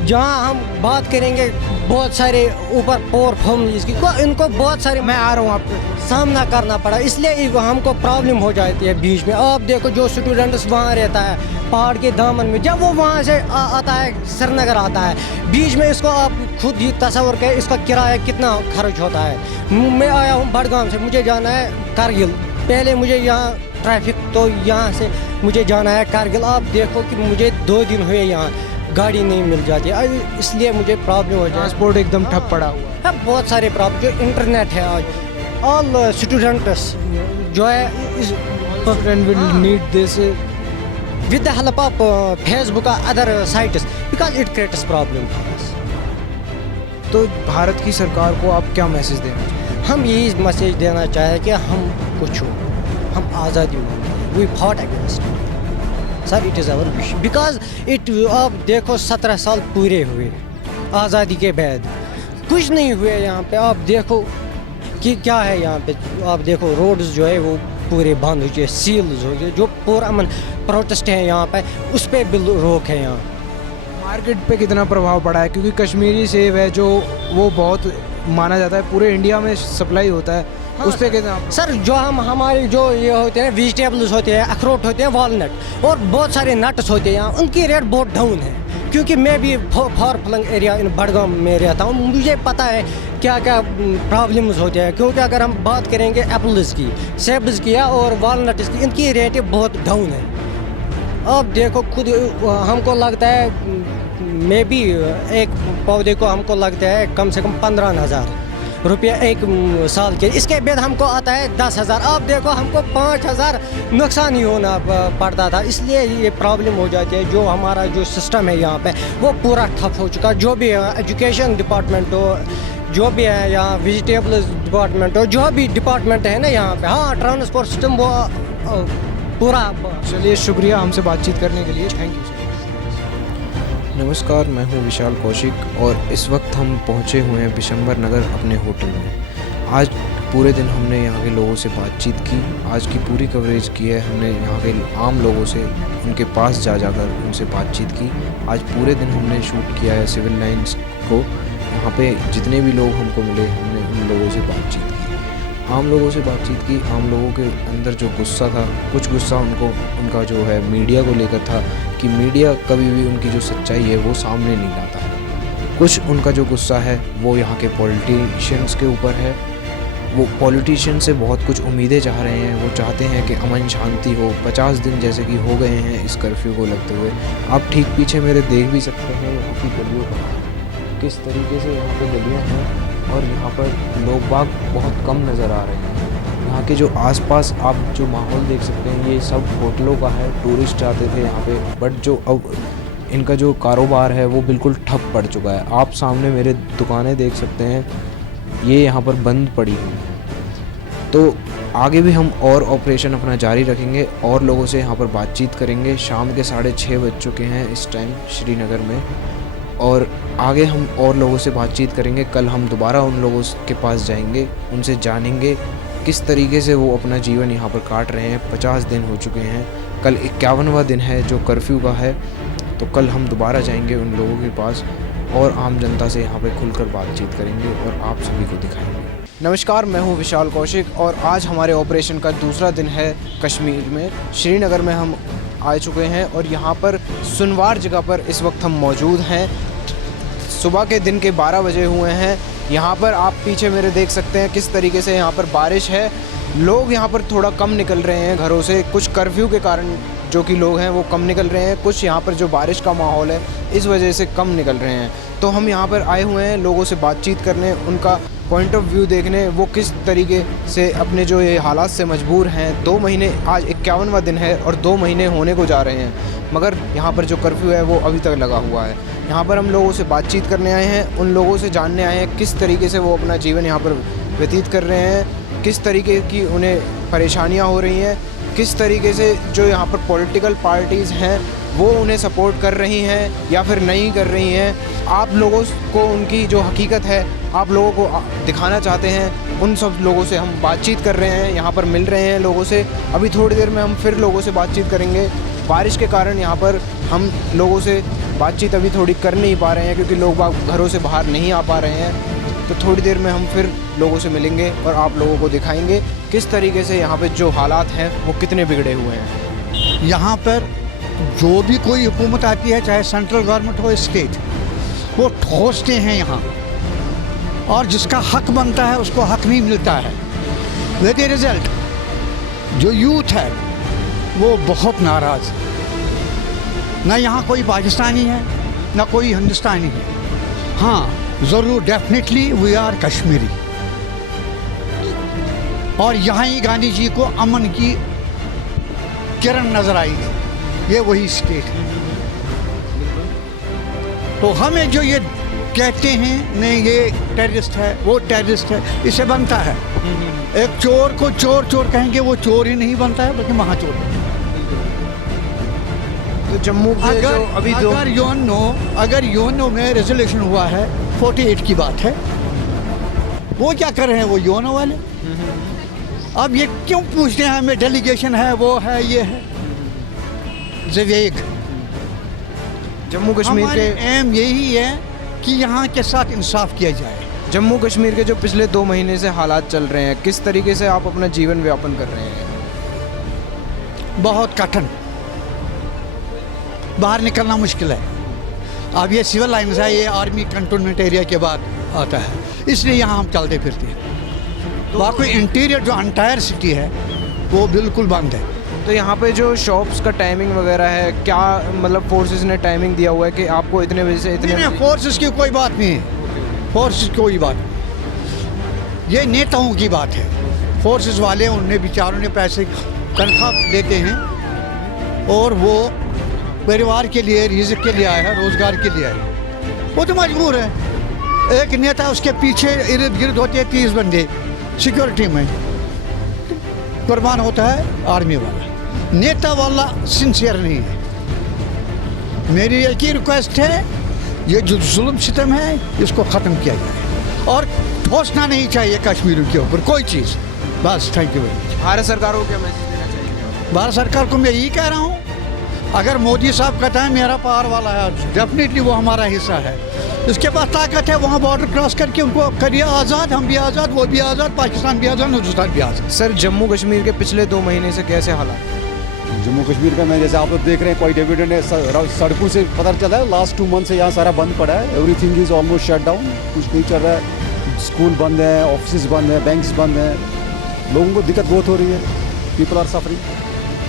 जहाँ हम बात करेंगे बहुत सारे ऊपर पोर फैमिलीज की इनको बहुत सारे मैं आ रहा हूँ आपको सामना करना पड़ा, इसलिए हमको प्रॉब्लम हो जाती है बीच में। आप देखो जो स्टूडेंट्स वहाँ रहता है पहाड़ के दामन में, जब वो वहाँ से आता है श्रीनगर आता है, बीच में इसको आप खुद ही तस्वर करें इसका किराया कितना खर्च होता है। मैं आया हूँ बड़गाम से, मुझे जाना है कारगिल। पहले मुझे यहाँ ट्रैफिक तो यहाँ से मुझे जाना है कारगिल। आप देखो कि मुझे 2 दिन हुए यहाँ गाड़ी नहीं मिल जाती, इसलिए मुझे प्रॉब्लम हो जाए। ट्रांसपोर्ट एकदम ठप पड़ा हुआ है। बहुत सारे प्रॉब्लम, जो इंटरनेट है आज ऑल स्टूडेंट्स जो है student will need this with the help of Facebook other sites because it creates problem for अस। तो भारत की सरकार को आप क्या मैसेज देना चाहिए? हम यही मैसेज देना चाहें कि हम कुछ हो, हम आज़ादी मांगते हैं। We fought against sir, it is our wish because it. आप देखो 17 साल पूरे हुए आज़ादी के बाद, कुछ नहीं हुए यहाँ पे। आप देखो कि क्या है यहाँ पे। आप देखो रोड्स जो है वो पूरे बंद हो गए, सील्स हो गए। जो पूरा अमन प्रोटेस्ट है यहाँ पे उस पर भी रोक है यहाँ। मार्केट पे कितना प्रभाव पड़ा है? क्योंकि कश्मीरी सेब है जो वो बहुत माना जाता है, पूरे इंडिया में सप्लाई होता है। हाँ, उस पर कितना सर जो हमारे जो ये होते हैं वेजिटेबल्स होते हैं, अखरोट होते हैं, वॉलनट और बहुत सारे नट्स होते हैं यहाँ, उनकी रेट बहुत डाउन है। क्योंकि मैं भी far flung area in Budgam में रहता हूँ, मुझे पता है क्या क्या प्रॉब्लम्स होते हैं। क्योंकि अगर हम बात करेंगे एप्पल्स की, सेब्स की और वॉलनट्स की, इनकी रेटें बहुत डाउन है। अब देखो खुद हमको लगता है मे भी एक पौधे को हमको लगता है कम से कम 15,000 रुपया एक साल के। इसके बाद हमको आता है 10,000। अब देखो हमको 5,000 नुकसान ही होना पड़ता था। इसलिए ये प्रॉब्लम हो जाती है। जो हमारा जो सिस्टम है यहाँ पे वो पूरा ठप हो चुका। जो भी एजुकेशन डिपार्टमेंट हो, जो भी है यहाँ वेजिटेबल्स डिपार्टमेंट हो, जो भी डिपार्टमेंट है ना यहाँ पे, हाँ ट्रांसपोर्ट सिस्टम वो पूरा। चलिए शुक्रिया हमसे बातचीत करने के लिए, थैंक यू। नमस्कार, मैं हूं विशाल कौशिक और इस वक्त हम पहुंचे हुए हैं बिशंबर नगर अपने होटल में। आज पूरे दिन हमने यहाँ के लोगों से बातचीत की, आज की पूरी कवरेज की है। हमने यहाँ के आम लोगों से उनके पास जाकर उनसे बातचीत की। आज पूरे दिन हमने शूट किया है सिविल लाइन्स को। यहाँ पे जितने भी लोग हमको मिले हमने उन लोगों से बातचीत की, आम लोगों से बातचीत की। आम लोगों के अंदर जो गुस्सा था, कुछ गुस्सा उनका जो है मीडिया को लेकर था कि मीडिया कभी भी उनकी जो सच्चाई है वो सामने नहीं लाता है। कुछ उनका जो गुस्सा है वो यहाँ के पॉलिटिशियंस के ऊपर है। वो पॉलिटिशियन से बहुत कुछ उम्मीदें चाह रहे हैं। वो चाहते हैं कि अमन शांति हो। 50 दिन जैसे कि हो गए हैं इस कर्फ्यू को लगते हुए। आप ठीक पीछे मेरे देख भी सकते हैं यहाँ की गलियों पर किस तरीके से यहाँ पे गलियाँ हैं और यहाँ पर लोग बाग बहुत कम नज़र आ रहे हैं। यहाँ के जो आसपास आप जो माहौल देख सकते हैं ये सब होटलों का है। टूरिस्ट आते थे यहाँ पे, बट जो अब इनका जो कारोबार है वो बिल्कुल ठप पड़ चुका है। आप सामने मेरे दुकानें देख सकते हैं, ये यहाँ पर बंद पड़ी हुई हैं। तो आगे भी हम और ऑपरेशन अपना जारी रखेंगे और लोगों से यहाँ पर बातचीत करेंगे। शाम के 6:30 बज चुके हैं इस टाइम श्रीनगर में, और आगे हम और लोगों से बातचीत करेंगे। कल हम दोबारा उन लोगों के पास जाएंगे, उनसे जानेंगे किस तरीके से वो अपना जीवन यहाँ पर काट रहे हैं। 50 दिन हो चुके हैं, कल 51वां दिन है जो कर्फ्यू का है। तो कल हम दोबारा जाएंगे उन लोगों के पास और आम जनता से यहाँ पे खुलकर बातचीत करेंगे और आप सभी को दिखाएंगे। नमस्कार, मैं हूँ विशाल कौशिक और आज हमारे ऑपरेशन का दूसरा दिन है कश्मीर में। श्रीनगर में हम आ चुके हैं और यहाँ पर सुनवार जगह पर इस वक्त हम मौजूद हैं। सुबह के दिन के 12 बजे हुए हैं। यहाँ पर आप पीछे मेरे देख सकते हैं किस तरीके से यहाँ पर बारिश है। लोग यहाँ पर थोड़ा कम निकल रहे हैं घरों से, कुछ कर्फ्यू के कारण जो कि लोग हैं वो कम निकल रहे हैं, कुछ यहाँ पर जो बारिश का माहौल है इस वजह से कम निकल रहे हैं। तो हम यहाँ पर आए हुए हैं लोगों से बातचीत करने, उनका पॉइंट ऑफ व्यू देखने, वो किस तरीके से अपने जो ये हालात से मजबूर हैं। 2 महीने, आज 51वां दिन है और 2 महीने होने को जा रहे हैं, मगर यहाँ पर जो कर्फ्यू है वो अभी तक लगा हुआ है। यहाँ पर हम लोगों से बातचीत करने आए हैं, उन लोगों से जानने आए हैं किस तरीके से वो अपना जीवन यहाँ पर व्यतीत कर रहे हैं, किस तरीके की उन्हें परेशानियाँ हो रही हैं, किस तरीके से जो यहाँ पर पॉलिटिकल पार्टीज़ हैं वो उन्हें सपोर्ट कर रही हैं या फिर नहीं कर रही हैं। आप लोगों को उनकी जो हकीकत है आप लोगों को दिखाना चाहते हैं। उन सब लोगों से हम बातचीत कर रहे हैं, यहाँ पर मिल रहे हैं लोगों से। अभी थोड़ी देर में हम फिर लोगों से बातचीत करेंगे। बारिश के कारण यहाँ पर हम लोगों से बातचीत अभी थोड़ी कर नहीं पा रहे हैं क्योंकि लोग घरों से बाहर नहीं आ पा रहे हैं। तो थोड़ी देर में हम फिर लोगों से मिलेंगे और आप लोगों को दिखाएंगे किस तरीके से यहाँ पे जो हालात हैं वो कितने बिगड़े हुए हैं। यहाँ पर जो भी कोई हुकूमत आती है, चाहे सेंट्रल गवर्नमेंट हो स्टेट, वो ठोसते हैं यहाँ, और जिसका हक बनता है उसको हक नहीं मिलता है। विद रिजल्ट जो यूथ है वो बहुत नाराज़ है। ना यहाँ कोई पाकिस्तानी है ना कोई हिंदुस्तानी है। हाँ, ज़रूर डेफिनेटली वी आर कश्मीरी, और यहाँ ही गांधी जी को अमन की किरण नजर आएगी। ये वही स्टेट है। तो हमें जो ये कहते हैं नहीं ये टेररिस्ट है, वो टेररिस्ट है, इसे बनता है। एक चोर को चोर चोर कहेंगे, वो चोर ही नहीं बनता है बल्कि महाचोर है। तो जम्मू के अगर योनो में रेजोल्यूशन हुआ है 48 की बात है, वो क्या कर रहे हैं वो योनो वाले। अब ये क्यों पूछते हैं हमें डेलीगेशन है, वो है, ये है। विवेक, जम्मू कश्मीर के एम यही है कि यहाँ के साथ इंसाफ किया जाए। जम्मू कश्मीर के जो पिछले 2 महीने से हालात चल रहे हैं, किस तरीके से आप अपना जीवन व्यापन कर रहे हैं? बहुत कठिन, बाहर निकलना मुश्किल है। अब ये सिविल लाइन्स है, ये आर्मी कंटोनमेंट एरिया के बाद आता है, इसलिए यहाँ हम चलते फिरते हैं। तो बाकी इंटीरियर जो एंटायर सिटी है वो बिल्कुल बंद है। तो यहाँ पे जो शॉप्स का टाइमिंग वगैरह है, क्या मतलब फोर्सेस ने टाइमिंग दिया हुआ है कि आपको इतने बजे से इतने? नहीं, फोर्सेस की कोई बात नहीं है, फोर्सेस की कोई बात नहीं। ये नेताओं की बात है। फोर्सेस वाले उन्हें बेचारों ने पैसे तनख्वाह देते हैं और वो परिवार के लिए, रिज़्क़ के लिए आया है, रोज़गार के लिए आया है। वो तो मजबूर है। एक नेता, उसके पीछे इर्द गिर्द होते हैं 30 बंदे सिक्योरिटी में, कुर्बान होता है आर्मी वाला। नेता वाला सिंसियर नहीं है। मेरी एक ही रिक्वेस्ट है, ये जो जुल्म सितम है इसको ख़त्म किया जाए और ठोसना नहीं चाहिए कश्मीर के ऊपर कोई चीज़। बस, thank you very much. Bharat सरकार को क्या मैसेज देना चाहिए? भारत सरकार को मैं यही कह रहा हूँ, अगर मोदी साहब कहता है मेरा पार वाला है, डेफिनेटली वो हमारा हिस्सा है। इसके पास ताकत है, वहाँ बॉर्डर क्रॉस करके उनको करिए आज़ाद, हम भी आज़ाद, वो भी आज़ाद, पाकिस्तान भी आज़ाद, हिंदुस्तान भी आज़ाद। सर, जम्मू कश्मीर के पिछले 2 महीने से कैसे हालात? जम्मू कश्मीर का, मैं जैसे आप लोग देख रहे हैं, कोई डिविडेंड है, सड़कों से पता चला है लास्ट 2 मंथ से यहाँ सारा बंद पड़ा है। Everything is almost shut down, कुछ नहीं चल रहा है। स्कूल बंद है, ऑफिस बंद है, बैंक्स बंद हैं। लोगों को दिक्कत बहुत हो रही है। People are suffering,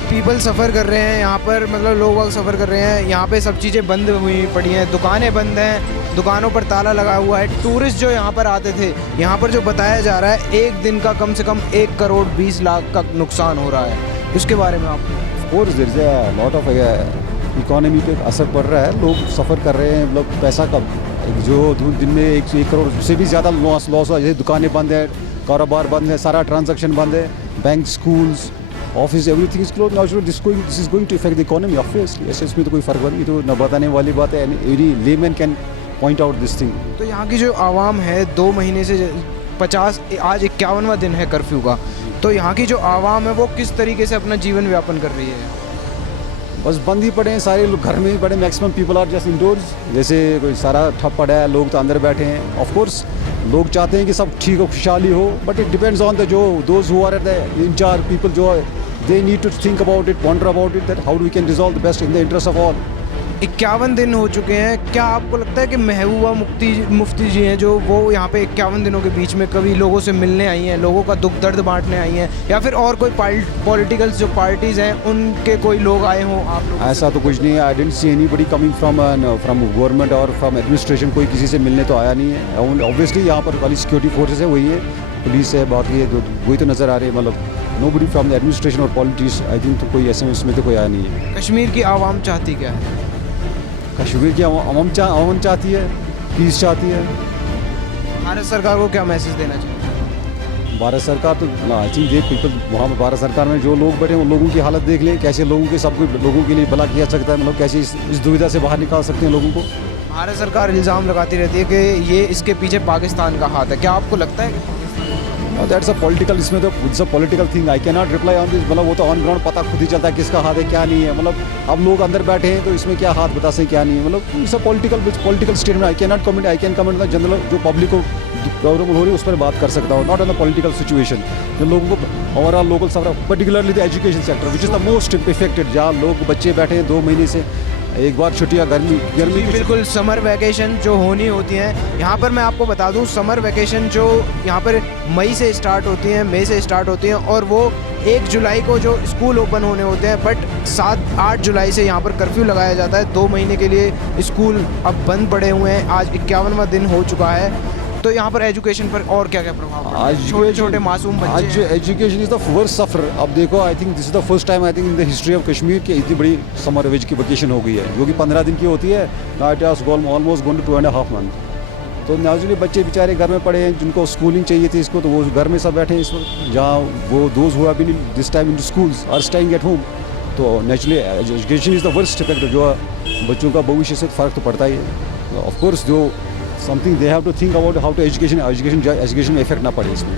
people suffer कर रहे हैं यहाँ पर, मतलब लोग सफ़र कर रहे हैं। यहाँ पे सब चीज़ें बंद हुई पड़ी हैं, दुकानें बंद हैं, दुकानों पर ताला लगा हुआ है। टूरिस्ट जो यहाँ पर आते थे, यहाँ पर जो बताया जा रहा है एक दिन का कम से कम 1 करोड़ 20 लाख का नुकसान हो रहा है, उसके बारे में आप? और लॉट ऑफ इकोनॉमी पे असर पड़ रहा है। लोग सफ़र कर रहे हैं, लोग पैसा का जो दिन में 1 करोड़ से भी ज़्यादा लॉस हुआ। जैसे दुकानें बंद है, कारोबार बंद है, सारा ट्रांजैक्शन बंद है। banks, schools, office, everything is closed. Now this is going to affect the economy, obviously. ऐसे इसमें तो कोई फर्क नहीं, तो न बताने वाली बात है. Any layman can point out this thing. तो यहाँ की जो आवाम है 2 महीने से 50 आज 51वां दिन है कर्फ्यू का, तो यहाँ की जो आवाम है वो किस तरीके से अपना जीवन व्यापन कर रही है? बस बंद ही पड़े हैं, सारे लोग घर में ही पड़े. Maximum people are just indoors. जैसे कोई सारा ठप पड़ा है, लोग तो अंदर बैठे हैं. ऑफ कोर्स लोग चाहते हैं कि सब ठीक हो, खुशहाली हो, but it depends on the those who are at the in charge people, जो they need to think about it, ponder about it, that how we can resolve the best in the interest of all. 51 दिन हो चुके हैं. क्या आपको लगता है कि महबूबा मुफ्ती जी हैं जो वो यहाँ पे 51 दिनों के बीच में कभी लोगों से मिलने आई हैं, लोगों का दुख दर्द बांटने आई हैं, या फिर और कोई पॉलिटिकल जो पार्टीज़ हैं उनके कोई लोग आए हों आप लोग? ऐसा तो कुछ नहीं है. I didn't see anybody coming from government और फ्रॉम एडमिनिस्ट्रेशन. कोई किसी से मिलने तो आया नहीं है. ऑब्वियसली यहाँ पर खाली सिक्योरिटी फोर्सेस है, वही है, पुलिस है, बाकी है, वही तो नज़र आ रहे हैं. मतलब नोबडी फ्रॉम द एडमिनिस्ट्रेशन और पॉलिटिक्स. आई थिंक तो कोई ऐसे इसमें तो कोई आया नहीं है. कश्मीर की आवाम चाहती क्या है? कश्मीर की अवाम चाहती है, पीस चाहती है. भारत सरकार को क्या मैसेज देना चाहिए? भारत सरकार तो आई थिंक देख पीपल वहाँ पर भारत सरकार में जो लोग बैठे हैं उन लोगों की हालत देख लें, कैसे लोगों के सब कुछ लोगों के लिए भला किया सकता है, मतलब कैसे इस दुविधा से बाहर निकाल सकते हैं लोगों को. भारत सरकार इल्ज़ाम लगाती रहती है कि ये इसके पीछे पाकिस्तान का हाथ है. क्या आपको लगता है कि दैट्स अ पॉलिटिकल, इसमें तो it's a political thing. I can not reply on this. मतलब वो तो ऑन ग्राउंड पता खुद ही चलता है किसका हाथ है क्या नहीं है. मतलब अब लोग अंदर बैठे हैं तो इसमें क्या हाथ बता सकें क्या नहीं है. मतलब it's a political statement. I can not comment. I can comment the general जो पब्लिक को प्रॉब्लम हो रही है उस पर बात कर सकता हूँ, not on the political situation. जो लोगों को ओवरऑल लोकल सब, particularly the education sector which is the most affected, जहाँ लोग बच्चे बैठे हैं 2 महीने से. एक बार छुट्टियाँ गर्मी बिल्कुल समर वैकेशन जो होनी होती हैं यहाँ पर, मैं आपको बता दूं समर वैकेशन जो यहाँ पर मई से स्टार्ट होती हैं, मई से स्टार्ट होती हैं, और वो 1 जुलाई को जो स्कूल ओपन होने होते हैं, बट 7-8 जुलाई से यहाँ पर कर्फ्यू लगाया जाता है. 2 महीने के लिए स्कूल अब बंद पड़े हुए हैं. आज 51वां दिन हो चुका है. तो यहाँ पर एजुकेशन पर और क्या क्या प्रभाव पड़ा? आज छोटे छोटे मासूम बच्चे, आज एजुकेशन इज़ द वर्स्ट सफर. अब देखो, I think this is the first time I think in the history of Kashmir की इतनी बड़ी समर वेकेशन हो गई है, जो कि 15 दिन की होती है. Now it has almost gone to 2.5 month. तो नेचुरली बच्चे बेचारे घर में पड़े हैं, जिनको स्कूलिंग चाहिए थी इसको, तो वो घर में सब बैठे हैं इस वक्त. जहाँ वो those who have been this time in schools are staying at home. तो naturally education is the worst effect. जो बच्चों का भविष्य से फ़र्क तो पड़ता ही है. ऑफ कोर्स जो something they have to think about how to education में इफेक्ट ना पड़े इसमें.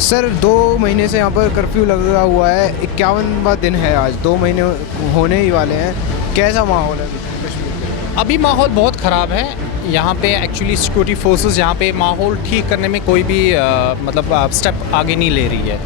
सर 2 महीने से यहाँ पर कर्फ्यू लगा हुआ है. 51वां दिन है आज, 2 महीने होने ही वाले हैं. कैसा माहौल है कश्मीर में? अभी माहौल बहुत ख़राब है यहाँ पे. एक्चुअली सिक्योरिटी फोर्सेस यहाँ पे माहौल ठीक करने में कोई भी मतलब स्टेप आगे नहीं ले रही है.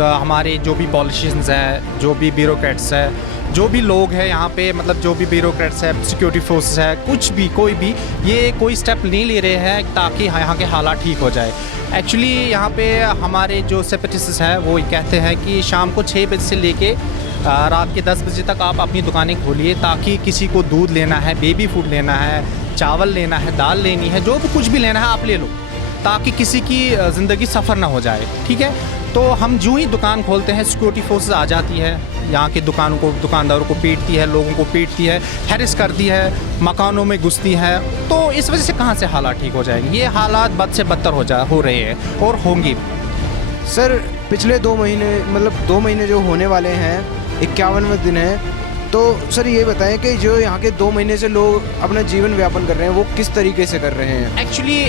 हमारे जो भी पॉलिटिशियंस हैं, जो भी ब्यूरोक्रेट्स हैं, जो भी लोग हैं यहाँ पे, मतलब जो भी ब्यूरोक्रेट्स है, सिक्योरिटी फोर्सेस है, कुछ भी कोई भी ये कोई स्टेप नहीं ले रहे हैं ताकि यहाँ के हालात ठीक हो जाए. एक्चुअली यहाँ पे हमारे जो सेपरेटिस्ट्स हैं वो कहते हैं कि शाम को 6 बजे से लेके रात के 10 बजे तक आप अपनी दुकानें खोलिए, ताकि किसी को दूध लेना है, बेबी फूड लेना है, चावल लेना है, दाल लेनी है, जो भी कुछ भी लेना है आप ले लो, ताकि किसी की ज़िंदगी सफ़र ना हो जाए. ठीक है, तो हम जो ही दुकान खोलते हैं सिक्योरिटी फोर्सेस आ जाती है, यहाँ की दुकानदारों को पीटती है, लोगों को पीटती है, हैरेस करती है, मकानों में घुसती है. तो इस वजह से कहाँ से हालात ठीक हो जाएंगे? ये हालात बद से बदतर हो रहे हैं और होंगे. सर पिछले 2 महीने, मतलब 2 महीने जो होने वाले हैं, 51वां दिन है, तो सर ये बताएं कि जो यहाँ के 2 महीने से लोग अपना जीवन व्यापन कर रहे हैं वो किस तरीके से कर रहे हैं? एक्चुअली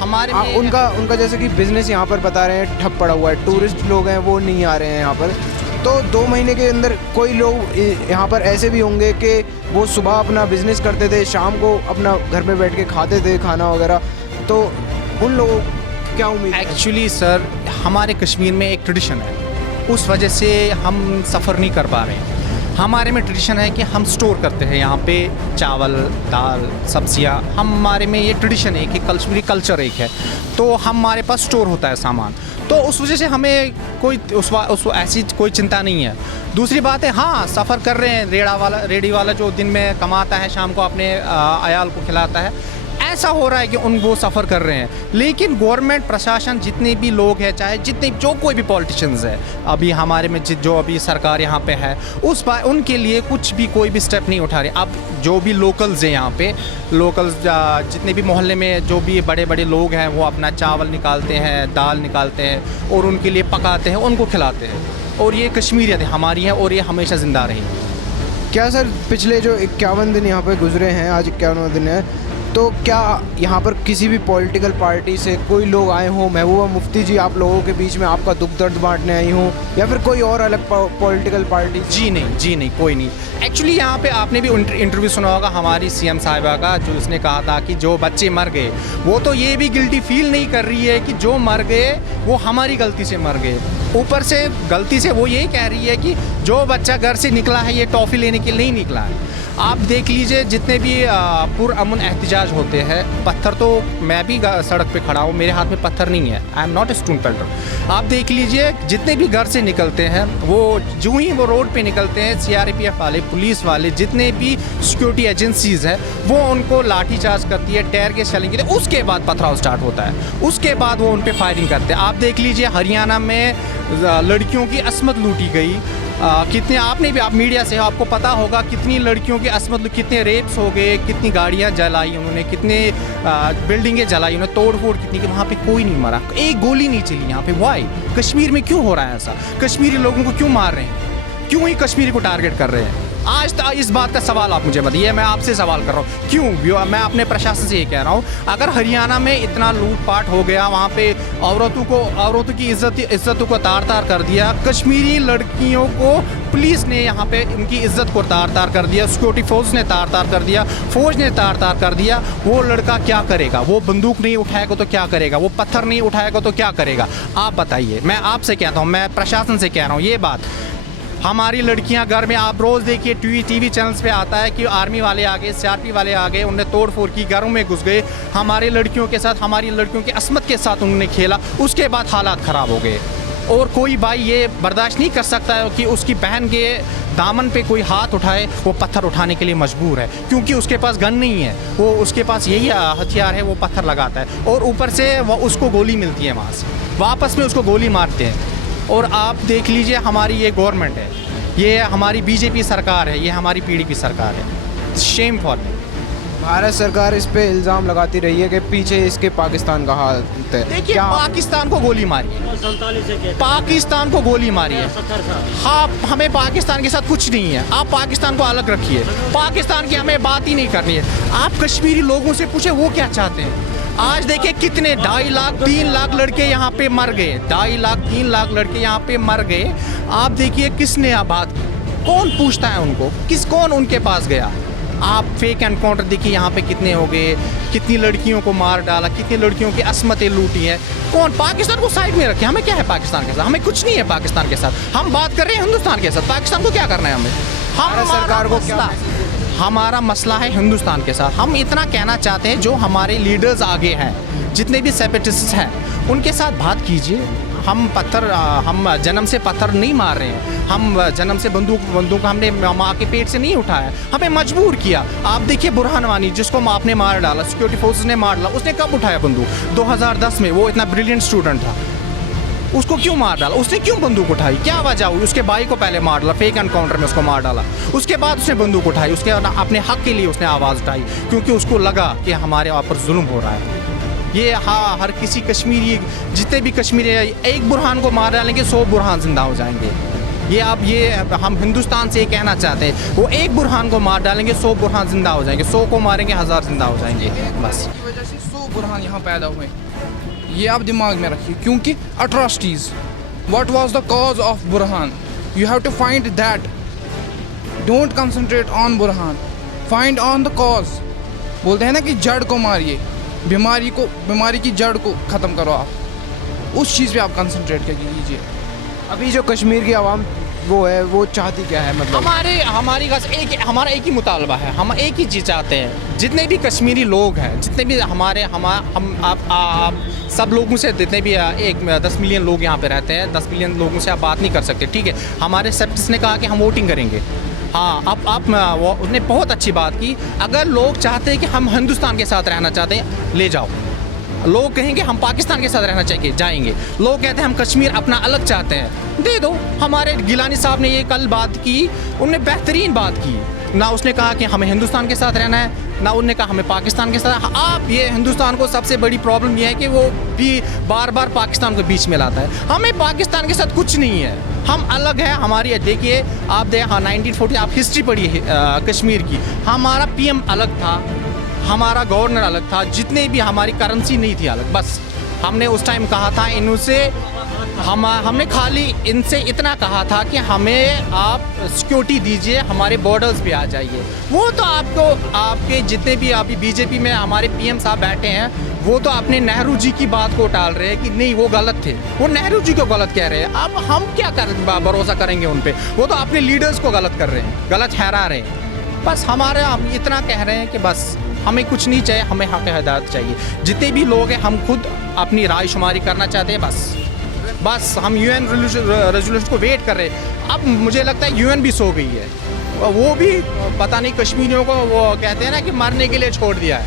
हमारे उनका जैसे कि बिजनेस यहाँ पर बता रहे हैं ठप पड़ा हुआ है, टूरिस्ट लोग हैं वो नहीं आ रहे हैं यहाँ पर. तो 2 महीने के अंदर कोई लोग यहाँ पर ऐसे भी होंगे कि वो सुबह अपना बिजनेस करते थे, शाम को अपना घर में बैठ के खाते थे खाना वगैरह. तो उन लोगों क्या उम्मीद? एक्चुअली सर हमारे कश्मीर में एक ट्रेडिशन है, उस वजह से हम सफ़र नहीं कर पा रहे हैं. हमारे में ट्रेडिशन है कि हम स्टोर करते हैं यहाँ पे चावल, दाल, सब्जियाँ. हमारे में ये ट्रेडिशन है कि कश्मीरी कल्चर एक है, तो हमारे पास स्टोर होता है सामान. तो उस वजह से हमें कोई उस ऐसी कोई चिंता नहीं है. दूसरी बात है, हाँ सफ़र कर रहे हैं, रेडी वाला जो दिन में कमाता है शाम को अपने अयाल को खिलाता है. ऐसा हो रहा है कि वो सफ़र कर रहे हैं। लेकिन गवर्नमेंट प्रशासन जितने भी लोग हैं, चाहे जितने जो कोई भी पॉलिटिशियंस है अभी हमारे में जो अभी सरकार यहाँ पे है, उनके लिए कुछ भी कोई भी स्टेप नहीं उठा रहे। अब जो भी लोकल्स हैं यहाँ पे, लोकल्स जितने भी मोहल्ले में जो भी बड़े बड़े लोग हैं, वो अपना चावल निकालते हैं, दाल निकालते हैं और उनके लिए पकाते हैं, उनको खिलाते हैं। और ये कश्मीरियत हमारी है और ये हमेशा ज़िंदा रहेगी। क्या सर पिछले जो 51 दिन यहाँ पे गुजरे हैं, आज 51वां दिन है, तो क्या यहाँ पर किसी भी पॉलिटिकल पार्टी से कोई लोग आए हों, महबूबा मुफ्ती जी आप लोगों के बीच में आपका दुख दर्द बांटने आई हों, या फिर कोई और अलग पॉलिटिकल पार्टी? जी नहीं, कोई नहीं। एक्चुअली यहाँ पे आपने भी इंटरव्यू सुना होगा हमारी सीएम साहिबा का, जो उसने कहा था कि जो बच्चे मर गए, वो तो ये भी गिल्टी फील नहीं कर रही है कि जो मर गए वो हमारी गलती से मर गए। ऊपर से गलती से वो यही कह रही है कि जो बच्चा घर से निकला है ये टॉफ़ी लेने के लिए नहीं निकला है। आप देख लीजिए जितने भी पुरअमन एहतजाज होते हैं, पत्थर तो मैं भी सड़क पे खड़ा हूँ, मेरे हाथ में पत्थर नहीं है, I am not a stone पेल्टर। आप देख लीजिए जितने भी घर से निकलते हैं, वो जो ही वो रोड पे निकलते हैं, CRPF वाले, पुलिस वाले, जितने भी सिक्योरिटी एजेंसीज़ हैं, वो उनको लाठीचार्ज करती है, टैर के चलेंगे, उसके बाद पथराव स्टार्ट होता है, उसके बाद वो उन पर फायरिंग करते हैं। आप देख लीजिए हरियाणा में लड़कियों की असमत लूटी गई, कितने आपने भी, आप मीडिया से आपको पता होगा कितनी लड़कियों की असमत, कितने रेप्स हो गए, कितनी गाड़ियाँ जलाई उन्होंने, कितने बिल्डिंगें जलाई उन्होंने, तोड़ फोड़ कितनी की, वहाँ पे कोई नहीं मरा, एक गोली नहीं चली यहाँ पे। वाई? कश्मीर में क्यों हो रहा है ऐसा? कश्मीरी लोगों को क्यों मार रहे हैं? क्यों ही कश्मीरी को टारगेट कर रहे हैं? आज तो इस बात का सवाल आप मुझे बताइए, मैं आपसे सवाल कर रहा हूँ क्यों? मैं अपने प्रशासन से ये कह रहा हूँ, अगर हरियाणा में इतना लूटपाट हो गया, वहाँ पे औरतों की इज्जतों को तार तार कर दिया, कश्मीरी लड़कियों को पुलिस ने यहाँ पे उनकी इज्जत को तार तार कर दिया, सिक्योरिटी फोर्स ने तार तार कर दिया, फौज ने तार तार कर दिया, वो लड़का क्या करेगा? वो बंदूक नहीं उठाएगा तो क्या करेगा? वो पत्थर नहीं उठाएगा तो क्या करेगा? आप बताइए। मैं आपसे कहता हूँ, मैं प्रशासन से कह रहा हूँ ये बात। हमारी लड़कियां घर में, आप रोज़ देखिए टीवी चैनल्स पे आता है कि आर्मी वाले आ गए, CRP वाले आ गए, उन्होंने तोड़ फोड़ की, घरों में घुस गए, हमारी लड़कियों के साथ, हमारी लड़कियों की असमत के साथ उन्होंने खेला, उसके बाद हालात ख़राब हो गए। और कोई भाई ये बर्दाश्त नहीं कर सकता है कि उसकी बहन के दामन पे कोई हाथ उठाए, वो पत्थर उठाने के लिए मजबूर है, क्योंकि उसके पास गन नहीं है, वो उसके पास यही हथियार है, वो पत्थर लगाता है और ऊपर से वो उसको गोली मिलती है, वहाँ से वापस में उसको गोली मारते हैं। और आप देख लीजिए हमारी ये गवर्नमेंट है, ये हमारी BJP सरकार है, ये हमारी PDP सरकार है। Shem for me. भारत सरकार इस पे इल्ज़ाम लगाती रही है कि पीछे इसके पाकिस्तान का हाथ है। देखिए पाकिस्तान को गोली मारी है, पाकिस्तान को गोली मारी है। हाँ, हमें पाकिस्तान के साथ कुछ नहीं है, आप पाकिस्तान को अलग रखिए, पाकिस्तान की हमें बात ही नहीं करनी है। आप कश्मीरी लोगों से पूछे वो क्या चाहते हैं। आज देखिए कितने 2.5 लाख 3 लाख लड़के यहाँ पे मर गए, 2.5 लाख 3 लाख लड़के यहाँ पे मर गए। आप देखिए किसने आबाद की, कौन पूछता है उनको, कौन उनके पास गया? आप फेक एनकाउंटर देखिए यहाँ पे कितने हो गए, कितनी लड़कियों को मार डाला, कितनी लड़कियों की असमतें लूटी हैं। कौन? पाकिस्तान को साइड में रखे, हमें क्या है पाकिस्तान के साथ? हमें कुछ नहीं है पाकिस्तान के साथ, हम बात कर रहे हैं हिंदुस्तान के साथ। पाकिस्तान को क्या करना है हमें? हम सरकार को क्या, हमारा मसला है हिंदुस्तान के साथ। हम इतना कहना चाहते हैं, जो हमारे लीडर्स आगे हैं, जितने भी सेपरेटिस्ट हैं, उनके साथ बात कीजिए। हम जन्म से पत्थर नहीं मार रहे हैं, हम जन्म से बंदूक हमने माँ के पेट से नहीं उठाया, हमें मजबूर किया। आप देखिए बुरहान वानी, जिसको आपने मार डाला, सिक्योरिटी फोर्सेस ने मार डाला, उसने कब उठाया बंदूक? 2010 में। वो इतना ब्रिलियंट स्टूडेंट था, उसको क्यों मार डाला? उसने क्यों बंदूक उठाई? क्या वजह हुई? उसके भाई को पहले मार डाला, फेक एनकाउंटर में उसको मार डाला, उसके बाद उसने बंदूक उठाई, उसके अपने हक के लिए उसने आवाज़ उठाई, क्योंकि उसको लगा कि हमारे वहाँ पर जुल्म हो रहा है। ये हाँ, हर किसी कश्मीरी, जितने भी कश्मीरी, एक बुरहान को मार डालेंगे 100 बुरहान जिंदा हो जाएंगे। ये हम हिंदुस्तान से ये कहना चाहते हैं, वो एक बुरहान को मार डालेंगे 100 बुरहान जिंदा हो जाएंगे, 100 को मारेंगे 1000 जिंदा हो जाएंगे। बस वजह से 100 बुरहान यहाँ पैदा हुए, ये आप दिमाग में रखिए, क्योंकि atrocities. What was the cause of Burhan? You have to find that, don't concentrate on Burhan, find on the cause. बोलते हैं ना कि जड़ को मारिए, बीमारी की जड़ को ख़त्म करो, आप उस चीज़ पे आप कंसंट्रेट कीजिए। अभी जो कश्मीर की आवाम वो है, वो चाहती क्या है? मतलब हमारा एक ही मुतालबा है, हम एक ही चीज़ चाहते हैं। जितने भी कश्मीरी लोग हैं, जितने भी आप सब लोगों से, जितने भी 10 मिलियन लोग यहाँ पे रहते हैं, 10 मिलियन लोगों से आप बात नहीं कर सकते, ठीक है? हमारे सेप्टिस ने कहा कि हम वोटिंग करेंगे, हाँ वो उसने बहुत अच्छी बात की। अगर लोग चाहते हैं कि हम हिंदुस्तान के साथ रहना चाहते हैं, ले जाओ। लोग कहेंगे हम पाकिस्तान के साथ रहना चाहिए, जाएंगे। लोग कहते हैं हम कश्मीर अपना अलग चाहते हैं, दे दो। हमारे गिलानी साहब ने ये कल बात की, उन्होंने बेहतरीन बात की। ना उसने कहा कि हमें हिंदुस्तान के साथ रहना है, ना उन्होंने कहा हमें पाकिस्तान के साथ। आप ये हिंदुस्तान को सबसे बड़ी प्रॉब्लम ये है कि वो भी बार बार पाकिस्तान को बीच में लाता है। हमें पाकिस्तान के साथ कुछ नहीं है, हम अलग हैं। हमारी देखिए आप हाँ 1940 आप हिस्ट्री पढ़िए कश्मीर की। हमारा पीएम अलग था, हमारा गवर्नर अलग था, जितने भी हमारी करेंसी नहीं थी अलग। बस हमने उस टाइम कहा था इनसे हमने खाली इनसे इतना कहा था कि हमें आप सिक्योरिटी दीजिए, हमारे बॉर्डर्स पे आ जाइए। वो तो आपको आपके जितने भी अभी बीजेपी में हमारे पीएम साहब बैठे हैं, वो तो अपने नेहरू जी की बात को टाल रहे हैं कि नहीं वो गलत थे, वो नेहरू जी को गलत कह रहे हैं। अब हम क्या भरोसा करेंगे उन पर? वो तो अपने लीडर्स को गलत कर रहे हैं, गलत ठहरा रहे हैं। बस हम इतना कह रहे हैं कि बस हमें कुछ नहीं चाहिए, हमें हक हिदायत चाहिए। जितने भी लोग हैं हम खुद अपनी राय शुमारी करना चाहते हैं। बस हम यूएन रेजोल्यूशन को वेट कर रहे हैं। अब मुझे लगता है यूएन भी सो गई है, वो भी पता नहीं कश्मीरियों को वो कहते हैं ना कि मरने के लिए छोड़ दिया है।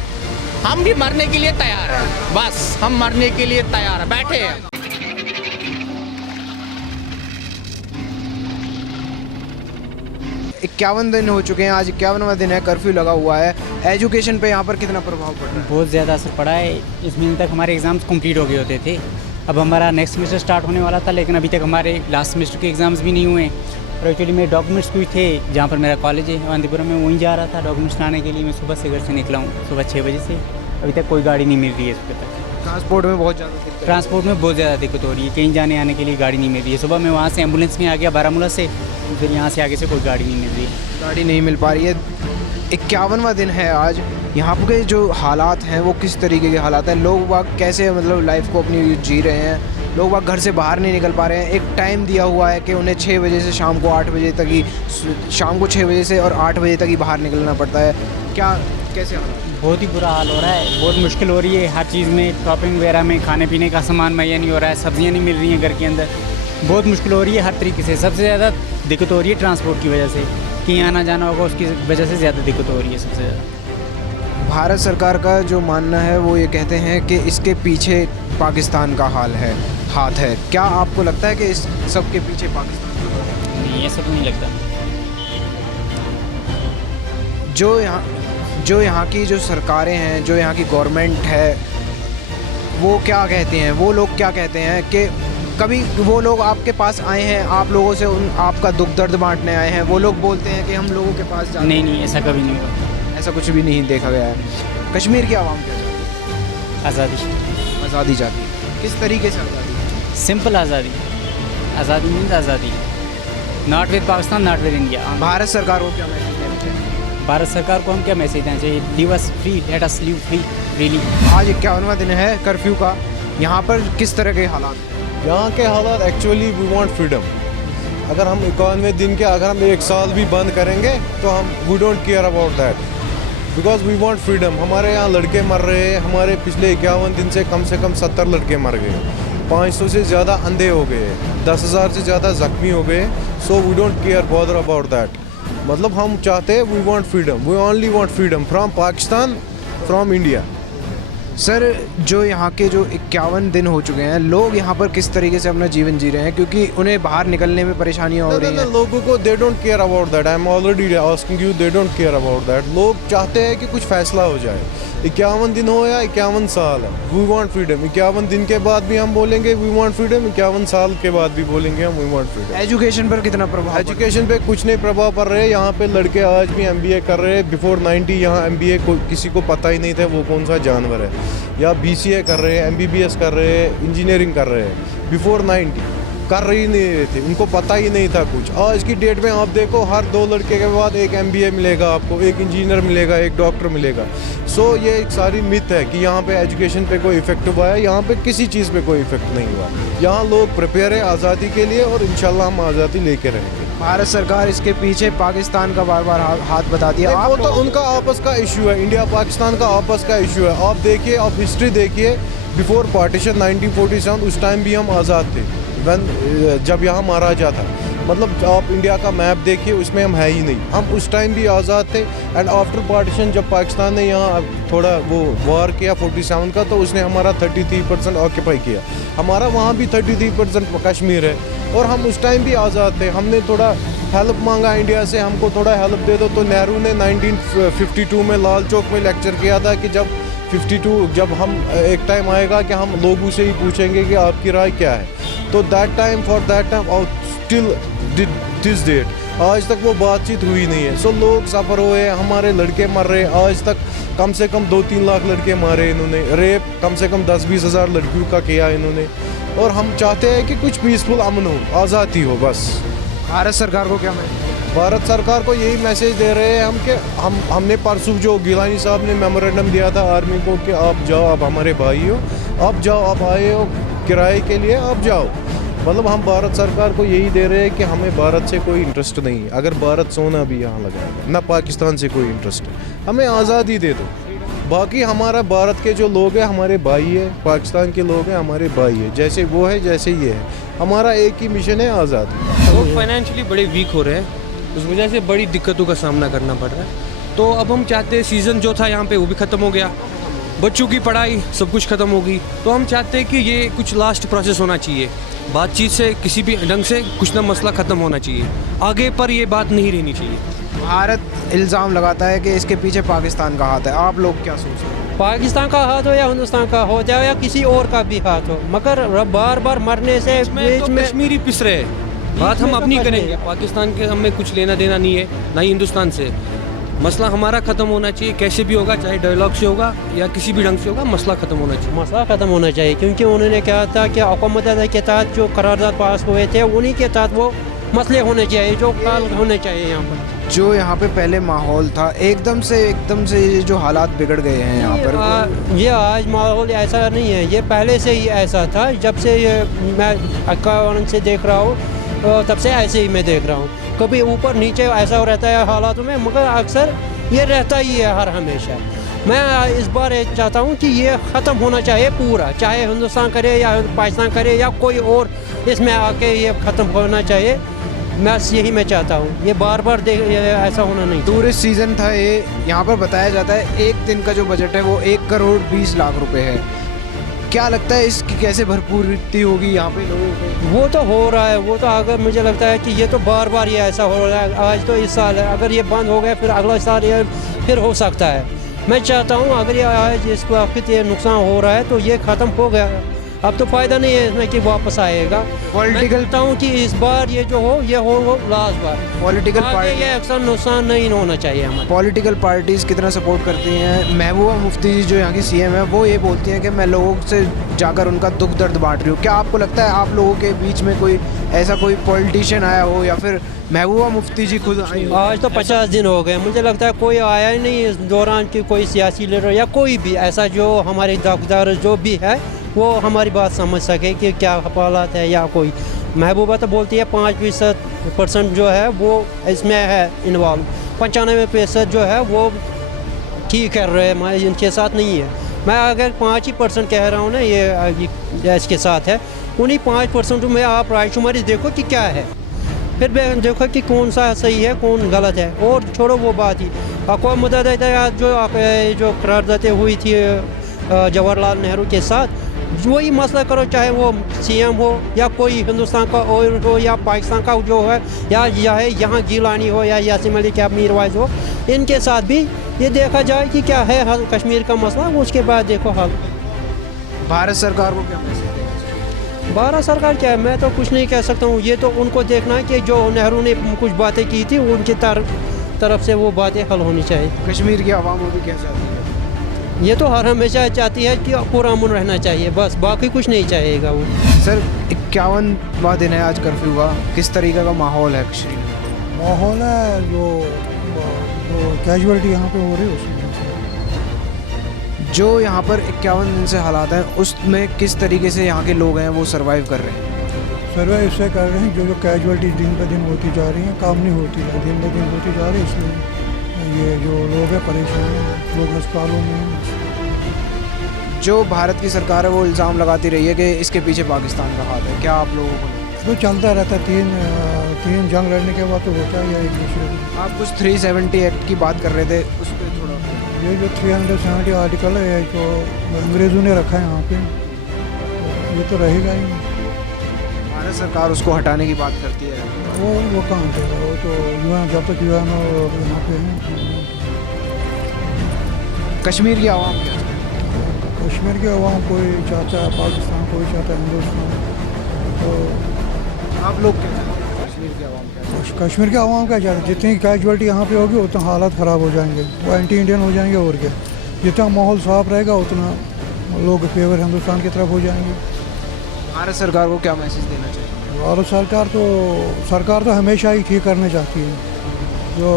हम भी मरने के लिए तैयार हैं, बस हम मरने के लिए तैयार हैं, बैठे हैं। 51 दिन हो चुके हैं, आज 51वां दिन है, कर्फ्यू लगा हुआ है। एजुकेशन पे यहाँ पर कितना प्रभाव पड़ रहा है? बहुत ज़्यादा असर पड़ा है। इस महीने तक हमारे एग्ज़ाम्स कंप्लीट हो गए होते थे, अब हमारा नेक्स्ट सेमेस्टर स्टार्ट होने वाला था, लेकिन अभी तक हमारे लास्ट सेमेस्टर के एग्ज़ाम्स भी नहीं हुए। और एक्चुअली मेरे डॉक्यूमेंट्स कुछ थे, जहाँ पर मेरा कॉलेज है अवंतीपुरम में, वहीं जा रहा था डॉक्यूमेंट्स लाने के लिए। मैं सुबह से घर से निकला हूँ, सुबह 6 बजे से, अभी तक कोई गाड़ी नहीं मिल रही है इस पर तक। ट्रांसपोर्ट में बहुत ज़्यादा दिक्कत हो रही है, कहीं जाने आने के लिए गाड़ी नहीं मिल रही है। सुबह मैं वहाँ से एम्बुलेंस में आ गया बारामूला से, फिर यहाँ से आगे से कोई गाड़ी नहीं मिल रही है। गाड़ी नहीं मिल पा रही है। 51वां दिन है आज। यहाँ के जो हालात हैं वो किस तरीके के हालात हैं? लोग बाग कैसे मतलब लाइफ को अपनी जी रहे हैं? लोग बाग घर से बाहर नहीं निकल पा रहे हैं। एक टाइम दिया हुआ है कि उन्हें 6 बजे से शाम को 8 बजे तक ही, शाम को 6 बजे से और 8 बजे तक ही बाहर निकलना पड़ता है। कैसे हालात? बहुत ही बुरा हाल हो रहा है, बहुत मुश्किल हो रही है हर चीज़ में, शॉपिंग वगैरह में, खाने पीने का सामान मुहैया नहीं हो रहा है, सब्जियाँ नहीं मिल रही हैं घर के अंदर। बहुत मुश्किल हो रही है हर तरीके से। सबसे ज़्यादा दिक्कत हो रही है ट्रांसपोर्ट की वजह से, कहीं आना जाना होगा उसकी वजह से ज़्यादा दिक्कत हो रही है सबसे ज़्यादा। भारत सरकार का जो मानना है वो ये कहते हैं कि इसके पीछे पाकिस्तान का हाथ है। क्या आपको लगता है कि इस सब के पीछे पाकिस्तान का हाथ है? नहीं, ये सब नहीं लगता। जो यहाँ की जो सरकारें हैं, जो यहाँ की गवर्नमेंट है, वो क्या कहते हैं? वो लोग क्या कहते हैं कि कभी वो लोग आपके पास आए हैं, आप लोगों से आपका दुख दर्द बांटने आए हैं, वो लोग बोलते हैं कि हम लोगों के पास जाते हैं? नहीं, ऐसा कभी नहीं हुआ, ऐसा कुछ भी नहीं देखा गया है। कश्मीर की आवाम क्या चाहती है? आज़ादी चाहती है। किस तरीके से आज़ादी? सिंपल आज़ादी मीन्स आज़ादी, not with Pakistan, not with India. Bharat सरकार को क्या मैसेज देना चाहिए? भारत सरकार को हम क्या मैसेज देना चाहिए? Leave us free, let us live free really. आज 51वां दिन है कर्फ्यू का। यहाँ पर किस तरह के हालात? यहाँ के हालात एक्चुअली वी वांट फ्रीडम। अगर हम 51वें दिन के अगर हम 1 साल भी बंद करेंगे तो हम we don't care about that, because we want freedom. हमारे यहाँ लड़के मर रहे हैं, हमारे पिछले 51 दिन से कम 70 लड़के मर गए, 500 से ज़्यादा अंधे हो गए, 10,000 से ज़्यादा ज़ख्मी हो गए। So we don't care bother about that. मतलब हम चाहते हैं we want freedom, we only want freedom from Pakistan, from India. Sir, जो यहाँ के जो 51 दिन हो चुके हैं, लोग यहाँ पर किस तरीके से अपना जीवन जी रहे हैं? क्योंकि उन्हें बाहर निकलने में परेशानियाँ हो रही हैं। लोगों को they don't care about that. I am already asking you, they don't care about that. लोग चाहते हैं कि कुछ फैसला हो जाए। 51 दिन हो या 51 साल है, वी वांट फ्रीडम। 51 दिन के बाद भी हम बोलेंगे वी वांट फ्रीडम, 51 साल के बाद भी बोलेंगे हम वी वांट फ्रीडम। एजुकेशन पर कितना प्रभाव? एजुकेशन पे कुछ नहीं प्रभाव पड़ रहे हैं। यहाँ पे लड़के आज भी MBA कर रहे हैं। बिफोर 90 यहाँ MBA किसी को पता ही नहीं था वो कौन सा जानवर है। या BCA कर रहे हैं, MBBS कर रहे हैं, इंजीनियरिंग कर रहे हैं। बिफोर 90 कर ही नहीं रहे थे, उनको पता ही नहीं था कुछ। आज की डेट में आप देखो, हर 2 लड़के के बाद एक MBA मिलेगा आपको, एक इंजीनियर मिलेगा, एक डॉक्टर मिलेगा। सो ये एक सारी मिथ है कि यहाँ पे एजुकेशन पे कोई इफेक्ट हुआ है। यहाँ पे किसी चीज़ पे कोई इफेक्ट नहीं हुआ। यहाँ लोग प्रिपेयर है आज़ादी के लिए और इंशाल्लाह हम आज़ादी लेके रहेंगे। भारत सरकार इसके पीछे पाकिस्तान का बार बार हाथ बताती है। वो तो उनका आपस का इशू है, इंडिया पाकिस्तान का आपस का इशू है। आप देखिए, आप हिस्ट्री देखिए, बिफोर पार्टीशन 1947 उस टाइम भी हम आज़ाद थे, जब यहाँ महाराजा था। मतलब आप इंडिया का मैप देखिए, उसमें हम है ही नहीं। हम उस टाइम भी आज़ाद थे। एंड आफ्टर पार्टीशन जब पाकिस्तान ने यहाँ थोड़ा वो वार किया 47 का, तो उसने हमारा 33% ऑक्यूपाई किया। हमारा वहाँ भी 33% कश्मीर है, और हम उस टाइम भी आज़ाद थे। हमने थोड़ा हेल्प मांगा इंडिया से, हमको थोड़ा हेल्प दे दो। तो नेहरू ने 1952 में लाल चौक में लेक्चर किया था कि जब हम एक टाइम आएगा कि हम लोगों से ही पूछेंगे कि आपकी राय क्या है। तो फॉर दैट टाइम और स्टिल दिस डेट आज तक वो बातचीत हुई नहीं है। सो लोग सफ़र हुए, हमारे लड़के मर रहे। आज तक कम से कम 2-3 लाख लड़के मारे इन्होंने। रेप कम से कम 10-20 हज़ार लड़कियों का किया इन्होंने। और हम चाहते हैं कि कुछ पीसफुल अमन हो, आज़ादी हो बस। भारत सरकार को क्या मैसेज? भारत सरकार को यही मैसेज दे रहे हैं हम कि हमने परसों जो गिलानी साहब ने मेमोरेंडम दिया था आर्मी को कि आप जाओ, आप हमारे भाई हो, आप जाओ, आप आए हो किराए के लिए, आप जाओ। मतलब हम भारत सरकार को यही दे रहे हैं कि हमें भारत से कोई इंटरेस्ट नहीं है। अगर भारत सोना भी यहाँ लगाएगा, ना पाकिस्तान से कोई इंटरेस्ट है, हमें आज़ादी दे दो। बाकी हमारा भारत के जो लोग हैं हमारे भाई है, पाकिस्तान के लोग हैं हमारे भाई है। जैसे वो है जैसे ये है, हमारा एक ही मिशन है, आज़ादी। लोग फाइनेंशियली बड़े वीक हो रहे हैं, उस वजह से बड़ी दिक्कतों का सामना करना पड़ रहा है। तो अब हम चाहते हैं सीज़न जो था यहाँ पे वो भी ख़त्म हो गया, बच्चों की पढ़ाई सब कुछ ख़त्म होगी। तो हम चाहते हैं कि ये कुछ लास्ट प्रोसेस होना चाहिए, बातचीत से किसी भी ढंग से कुछ ना मसला ख़त्म होना चाहिए, आगे पर ये बात नहीं रहनी चाहिए। भारत इल्ज़ाम लगाता है कि इसके पीछे पाकिस्तान का हाथ है, आप लोग क्या सोचते हैं? पाकिस्तान का हाथ हो या हिंदुस्तान का हो जाए या किसी और का भी हाथ हो, मगर बार बार मरने से बीच में कश्मीरी पिस रहे हैं। बात हम अपनी करेंगे, पाकिस्तान के हमें कुछ लेना देना नहीं है, ना ही हिंदुस्तान से। मसला हमारा ख़त्म होना चाहिए, कैसे भी होगा, चाहे डायलॉग से होगा या किसी भी ढंग से होगा, मसला ख़त्म होना चाहिए। मसला ख़त्म होना चाहिए, क्योंकि उन्होंने कहा था कि अक़वाम मुत्तहिदा के तहत जो करारदाद पास हुए थे उन्हीं के तहत वो मसले होने चाहिए, जो काल होने चाहिए। यहाँ पर जो यहाँ पे पहले माहौल था एकदम से ये जो हालात बिगड़ गए हैं यहाँ पर, ये आज माहौल ऐसा नहीं है, ये पहले से ही ऐसा था। जब से ये मैं 51 से देख रहा हूँ, तब से ऐसे ही मैं देख रहा हूँ। कभी ऊपर नीचे ऐसा रहता है हालातों में, मगर अक्सर ये रहता ही है हर हमेशा। मैं इस बार चाहता हूँ कि ये ख़त्म होना चाहिए पूरा, चाहे हिंदुस्तान करे या पाकिस्तान करे या कोई और इसमें आके ये ख़त्म होना चाहिए। यही मैं चाहता हूँ, ये बार बार ऐसा होना नहीं। टूरिस्ट सीज़न था ये, यहाँ पर बताया जाता है एक दिन का जो बजट है वो 1 करोड़ 20 लाख रुपए है। क्या लगता है इसकी कैसे भरपूरती होगी यहाँ पे लोगों को? वो तो हो रहा है, वो तो अगर मुझे लगता है कि ये तो बार बार ये ऐसा हो रहा है। आज तो इस साल है, अगर ये बंद हो गया फिर अगला साल ये फिर हो सकता है। मैं चाहता हूँ अगर ये आज इस वक्त ये नुकसान हो रहा है तो ये ख़त्म हो गया, अब तो फ़ायदा नहीं है इसमें कि वापस आएगा। पॉलिटिकल हूँ कि इस बार ये जो हो ये हो लास्ट बार। पॉलिटिकल पार्टी ये अक्सर नुकसान नहीं होना चाहिए हमारे। पॉलिटिकल पार्टीज़ कितना सपोर्ट करती हैं? महबूबा मुफ्ती जी जो यहाँ की सीएम है वो ये बोलती हैं कि मैं लोगों से जाकर उनका दुख दर्द बांट रही हूँ। क्या आपको लगता है आप लोगों के बीच में कोई ऐसा कोई पॉलिटिशियन आया हो या फिर महबूबा मुफ्ती जी खुद आई हो? आज तो 50 दिन हो गए, मुझे लगता है कोई आया ही नहीं इस दौरान कि कोई सियासी लीडर या कोई भी ऐसा जो हमारे दावेदार जो भी है वो हमारी बात समझ सके कि क्या हालात है। या कोई महबूबा तो बोलती है 5% जो है वो इसमें है इन्वॉल्व, 95% जो है वो ठीक कर रहे हैं, इनके साथ नहीं है। मैं अगर 5% कह रहा हूँ ना ये इसके साथ है, उन्हीं 5% में आप रायशुमारी देखो कि क्या है, फिर देखो कि कौन सा सही है कौन गलत है। और छोड़ो वो बात ही, अक़वाम मुत्तहिदा जो करारदादें हुई थी जवाहरलाल नेहरू के साथ, वही मसला करो, चाहे वो सीएम हो या कोई हिंदुस्तान का और हो या पाकिस्तान का जो है या यहाँ गिलानी हो या यासीन मलिक या मीरवाइज हो, इनके साथ भी ये देखा जाए कि क्या है हल कश्मीर का मसला, उसके बाद देखो हल। भारत सरकार को क्या मैसेज देगा? भारत सरकार क्या है, मैं तो कुछ नहीं कह सकता हूँ। ये तो उनको देखना है कि जो नेहरू ने कुछ बातें की थी उनकी तरफ से वो बातें हल होनी चाहिए। कश्मीर की आवाम वो भी क्या चाहती है? ये तो हर हमेशा चाहती है कि पूरा अमन रहना चाहिए, बस बाकी कुछ नहीं चाहेगा वो। सर 51वां दिन है आज कर्फ्यू का, किस तरीके का माहौल है कश्मीर में? माहौल है जो कैजुअलिटी यहाँ पे हो रही है उसमें। जो यहाँ पर 51 दिन से हालात हैं उसमें किस तरीके से यहाँ के लोग हैं वो सर्वाइव कर रहे हैं? सर्वाइव इससे कर रहे हैं जो कैजुअलिटी दिन ब दिन होती जा रही हैं, काम नहीं होती है, दिन ब दिन होती जा रही है, इसलिए ये जो लोग हैं परेशान हैं, लोग अस्पतालों में। जो भारत की सरकार है वो इल्ज़ाम लगाती रही है कि इसके पीछे पाकिस्तान का हाथ है, क्या आप लोगों को? तो चलता रहता है, तीन जंग लड़ने के बाद तो होता ही है एक दूसरे को। आप कुछ 370 एक्ट की बात कर रहे थे, उस पर थोड़ा। ये जो 370 आर्टिकल है जो अंग्रेज़ों ने रखा है यहाँ पे, ये तो रहेगा ही। भारत सरकार उसको हटाने की बात करती है। वो कहाँ हटेगा, वो तो यूएन, जब तक यूएन यहाँ पे है। कश्मीर की आवाम क्या चाहती है? कश्मीर की आवाम कोई चाहता है पाकिस्तान, कोई चाहता है हिंदुस्तान। तो आप लोग क्या चाहते हैं? कश्मीर की आवाम क्या चाहती है? कश्मीर की आवाम क्या चाहती है? जितनी कैजुअलिटी यहाँ पे होगी उतना हालात ख़राब हो जाएंगे, वो एंटी इंडियन हो जाएंगे। और क्या, जितना माहौल साफ रहेगा उतना लोग फेवर हिंदुस्तान की तरफ हो जाएंगे। भारत सरकार को क्या मैसेज देना चाहिए? भारत सरकार तो हमेशा ही ठीक करना चाहती है। जो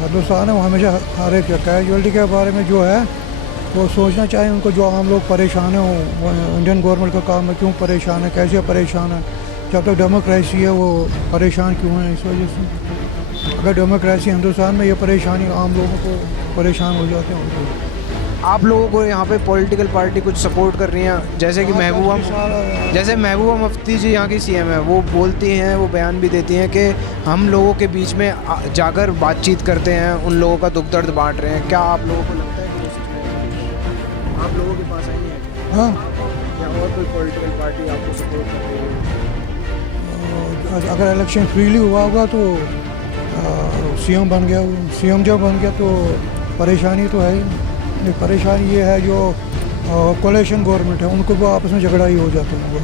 हिंदुस्तान है वो हमेशा हर एक कैजुअलिटी के बारे में जो है वो सोचना चाहिए उनको। जो आम लोग परेशान हैं वो इंडियन गवर्नमेंट का काम है, क्यों परेशान है, कैसे परेशान है। जब तक डेमोक्रेसी है वो परेशान क्यों है, इस वजह से। अगर डेमोक्रेसी हिंदुस्तान में, ये परेशानी आम लोगों को परेशान हो जाते हैं। आप लोगों को यहाँ पे पॉलिटिकल पार्टी कुछ सपोर्ट कर रही हैं, जैसे कि महबूबा मुफ्ती जी यहाँ की सीएम है, वो बोलती हैं, वो बयान भी देती हैं कि हम लोगों के बीच में जाकर बातचीत करते हैं, उन लोगों का दुख दर्द बांट रहे हैं। क्या आप लोगों को लगता है कि आप लोगों के पास आई है? हाँ, या और कोई पॉलिटिकल पार्टी आपको सपोर्ट कर रही है? अगर इलेक्शन फ्रीली हुआ होगा तो सीएम बन गया, सीएम जब बन गया तो परेशानी तो है ही। परेशानी ये है जो कोलिशन गवर्नमेंट है, उनको वो आपस में झगड़ा ही हो जाता है,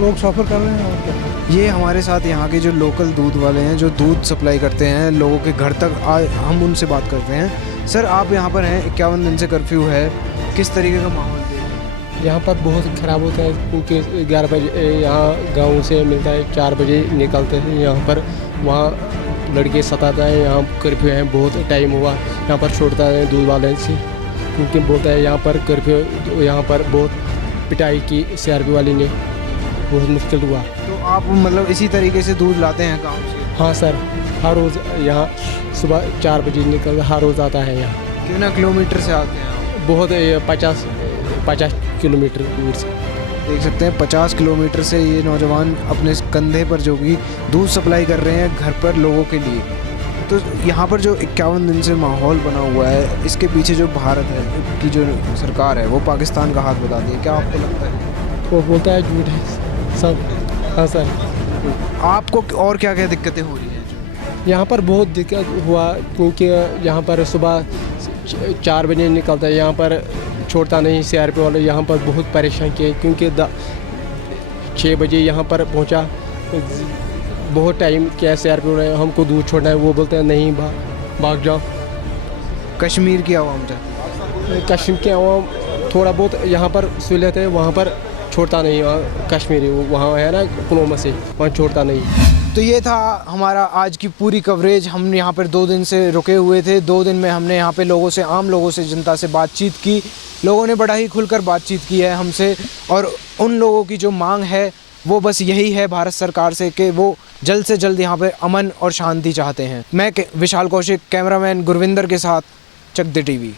लोग सफ़र कर रहे हैं। और क्या, ये हमारे साथ यहाँ के जो लोकल दूध वाले हैं, जो दूध सप्लाई करते हैं लोगों के घर तक, हम उनसे बात करते हैं। सर, आप यहाँ पर हैं, 51 दिन से कर्फ्यू है, किस तरीके का माहौल देख रहे हैं? यहाँ पर बहुत ख़राब होता है, क्योंकि 11 बजे यहाँ गाँव से मिलता है, 4 बजे निकलते हैं यहाँ पर, वहाँ लड़के सताता है। यहाँ कर्फ्यू है, बहुत टाइम हुआ, यहाँ पर छोड़ता है दूध वाले से, क्योंकि बोलता है यहाँ पर कर्फ्यू, यहाँ पर बहुत पिटाई की CRP वाली ने, बहुत मुश्किल हुआ। तो आप मतलब इसी तरीके से दूध लाते हैं गाँव से? हाँ सर, हर रोज़ यहाँ सुबह 4 बजे निकल हर रोज़ आता है यहाँ। कितना किलोमीटर से आते हैं? बहुत 50 किलोमीटर दूर से। देख सकते हैं 50 किलोमीटर से ये नौजवान अपने कंधे पर जो भी दूध सप्लाई कर रहे हैं घर पर लोगों के लिए। तो यहाँ पर जो 51 दिन से माहौल बना हुआ है, इसके पीछे जो भारत है की जो सरकार है वो पाकिस्तान का हाथ बताती है। क्या आपको लगता है? वो बोलता है झूठ है सब। हाँ सर, आपको और क्या क्या दिक्कतें हो रही हैं? यहाँ पर बहुत दिक्कत हुआ, क्योंकि यहाँ पर सुबह 4 बजे निकलता है, यहाँ पर छोड़ता नहीं CRP वाले, यहाँ पर बहुत परेशान किए, क्योंकि 6 बजे यहाँ पर पहुँचा, बहुत टाइम क्या CRP वाले हमको दूध छोड़ना है, वो बोलते हैं नहीं भाग जाओ। कश्मीर की आवाम चाहती है? कश्मीर की आवाम थोड़ा बहुत यहाँ पर सहूलियत है, वहाँ पर छोड़ता नहीं, कश्मीरी वहाँ है ना पुलवामा से, वहाँ छोड़ता नहीं। तो ये था हमारा आज की पूरी कवरेज। हम यहाँ पर 2 दिन से रुके हुए थे। 2 दिन में हमने यहाँ पे लोगों से, आम लोगों से, जनता से बातचीत की। लोगों ने बड़ा ही खुलकर बातचीत की है हमसे, और उन लोगों की जो मांग है वो बस यही है भारत सरकार से कि वो जल्द से जल्द यहाँ पे अमन और शांति चाहते हैं। मैं विशाल कौशिक, कैमरामैन गुरविंदर के साथ, चक दे टीवी।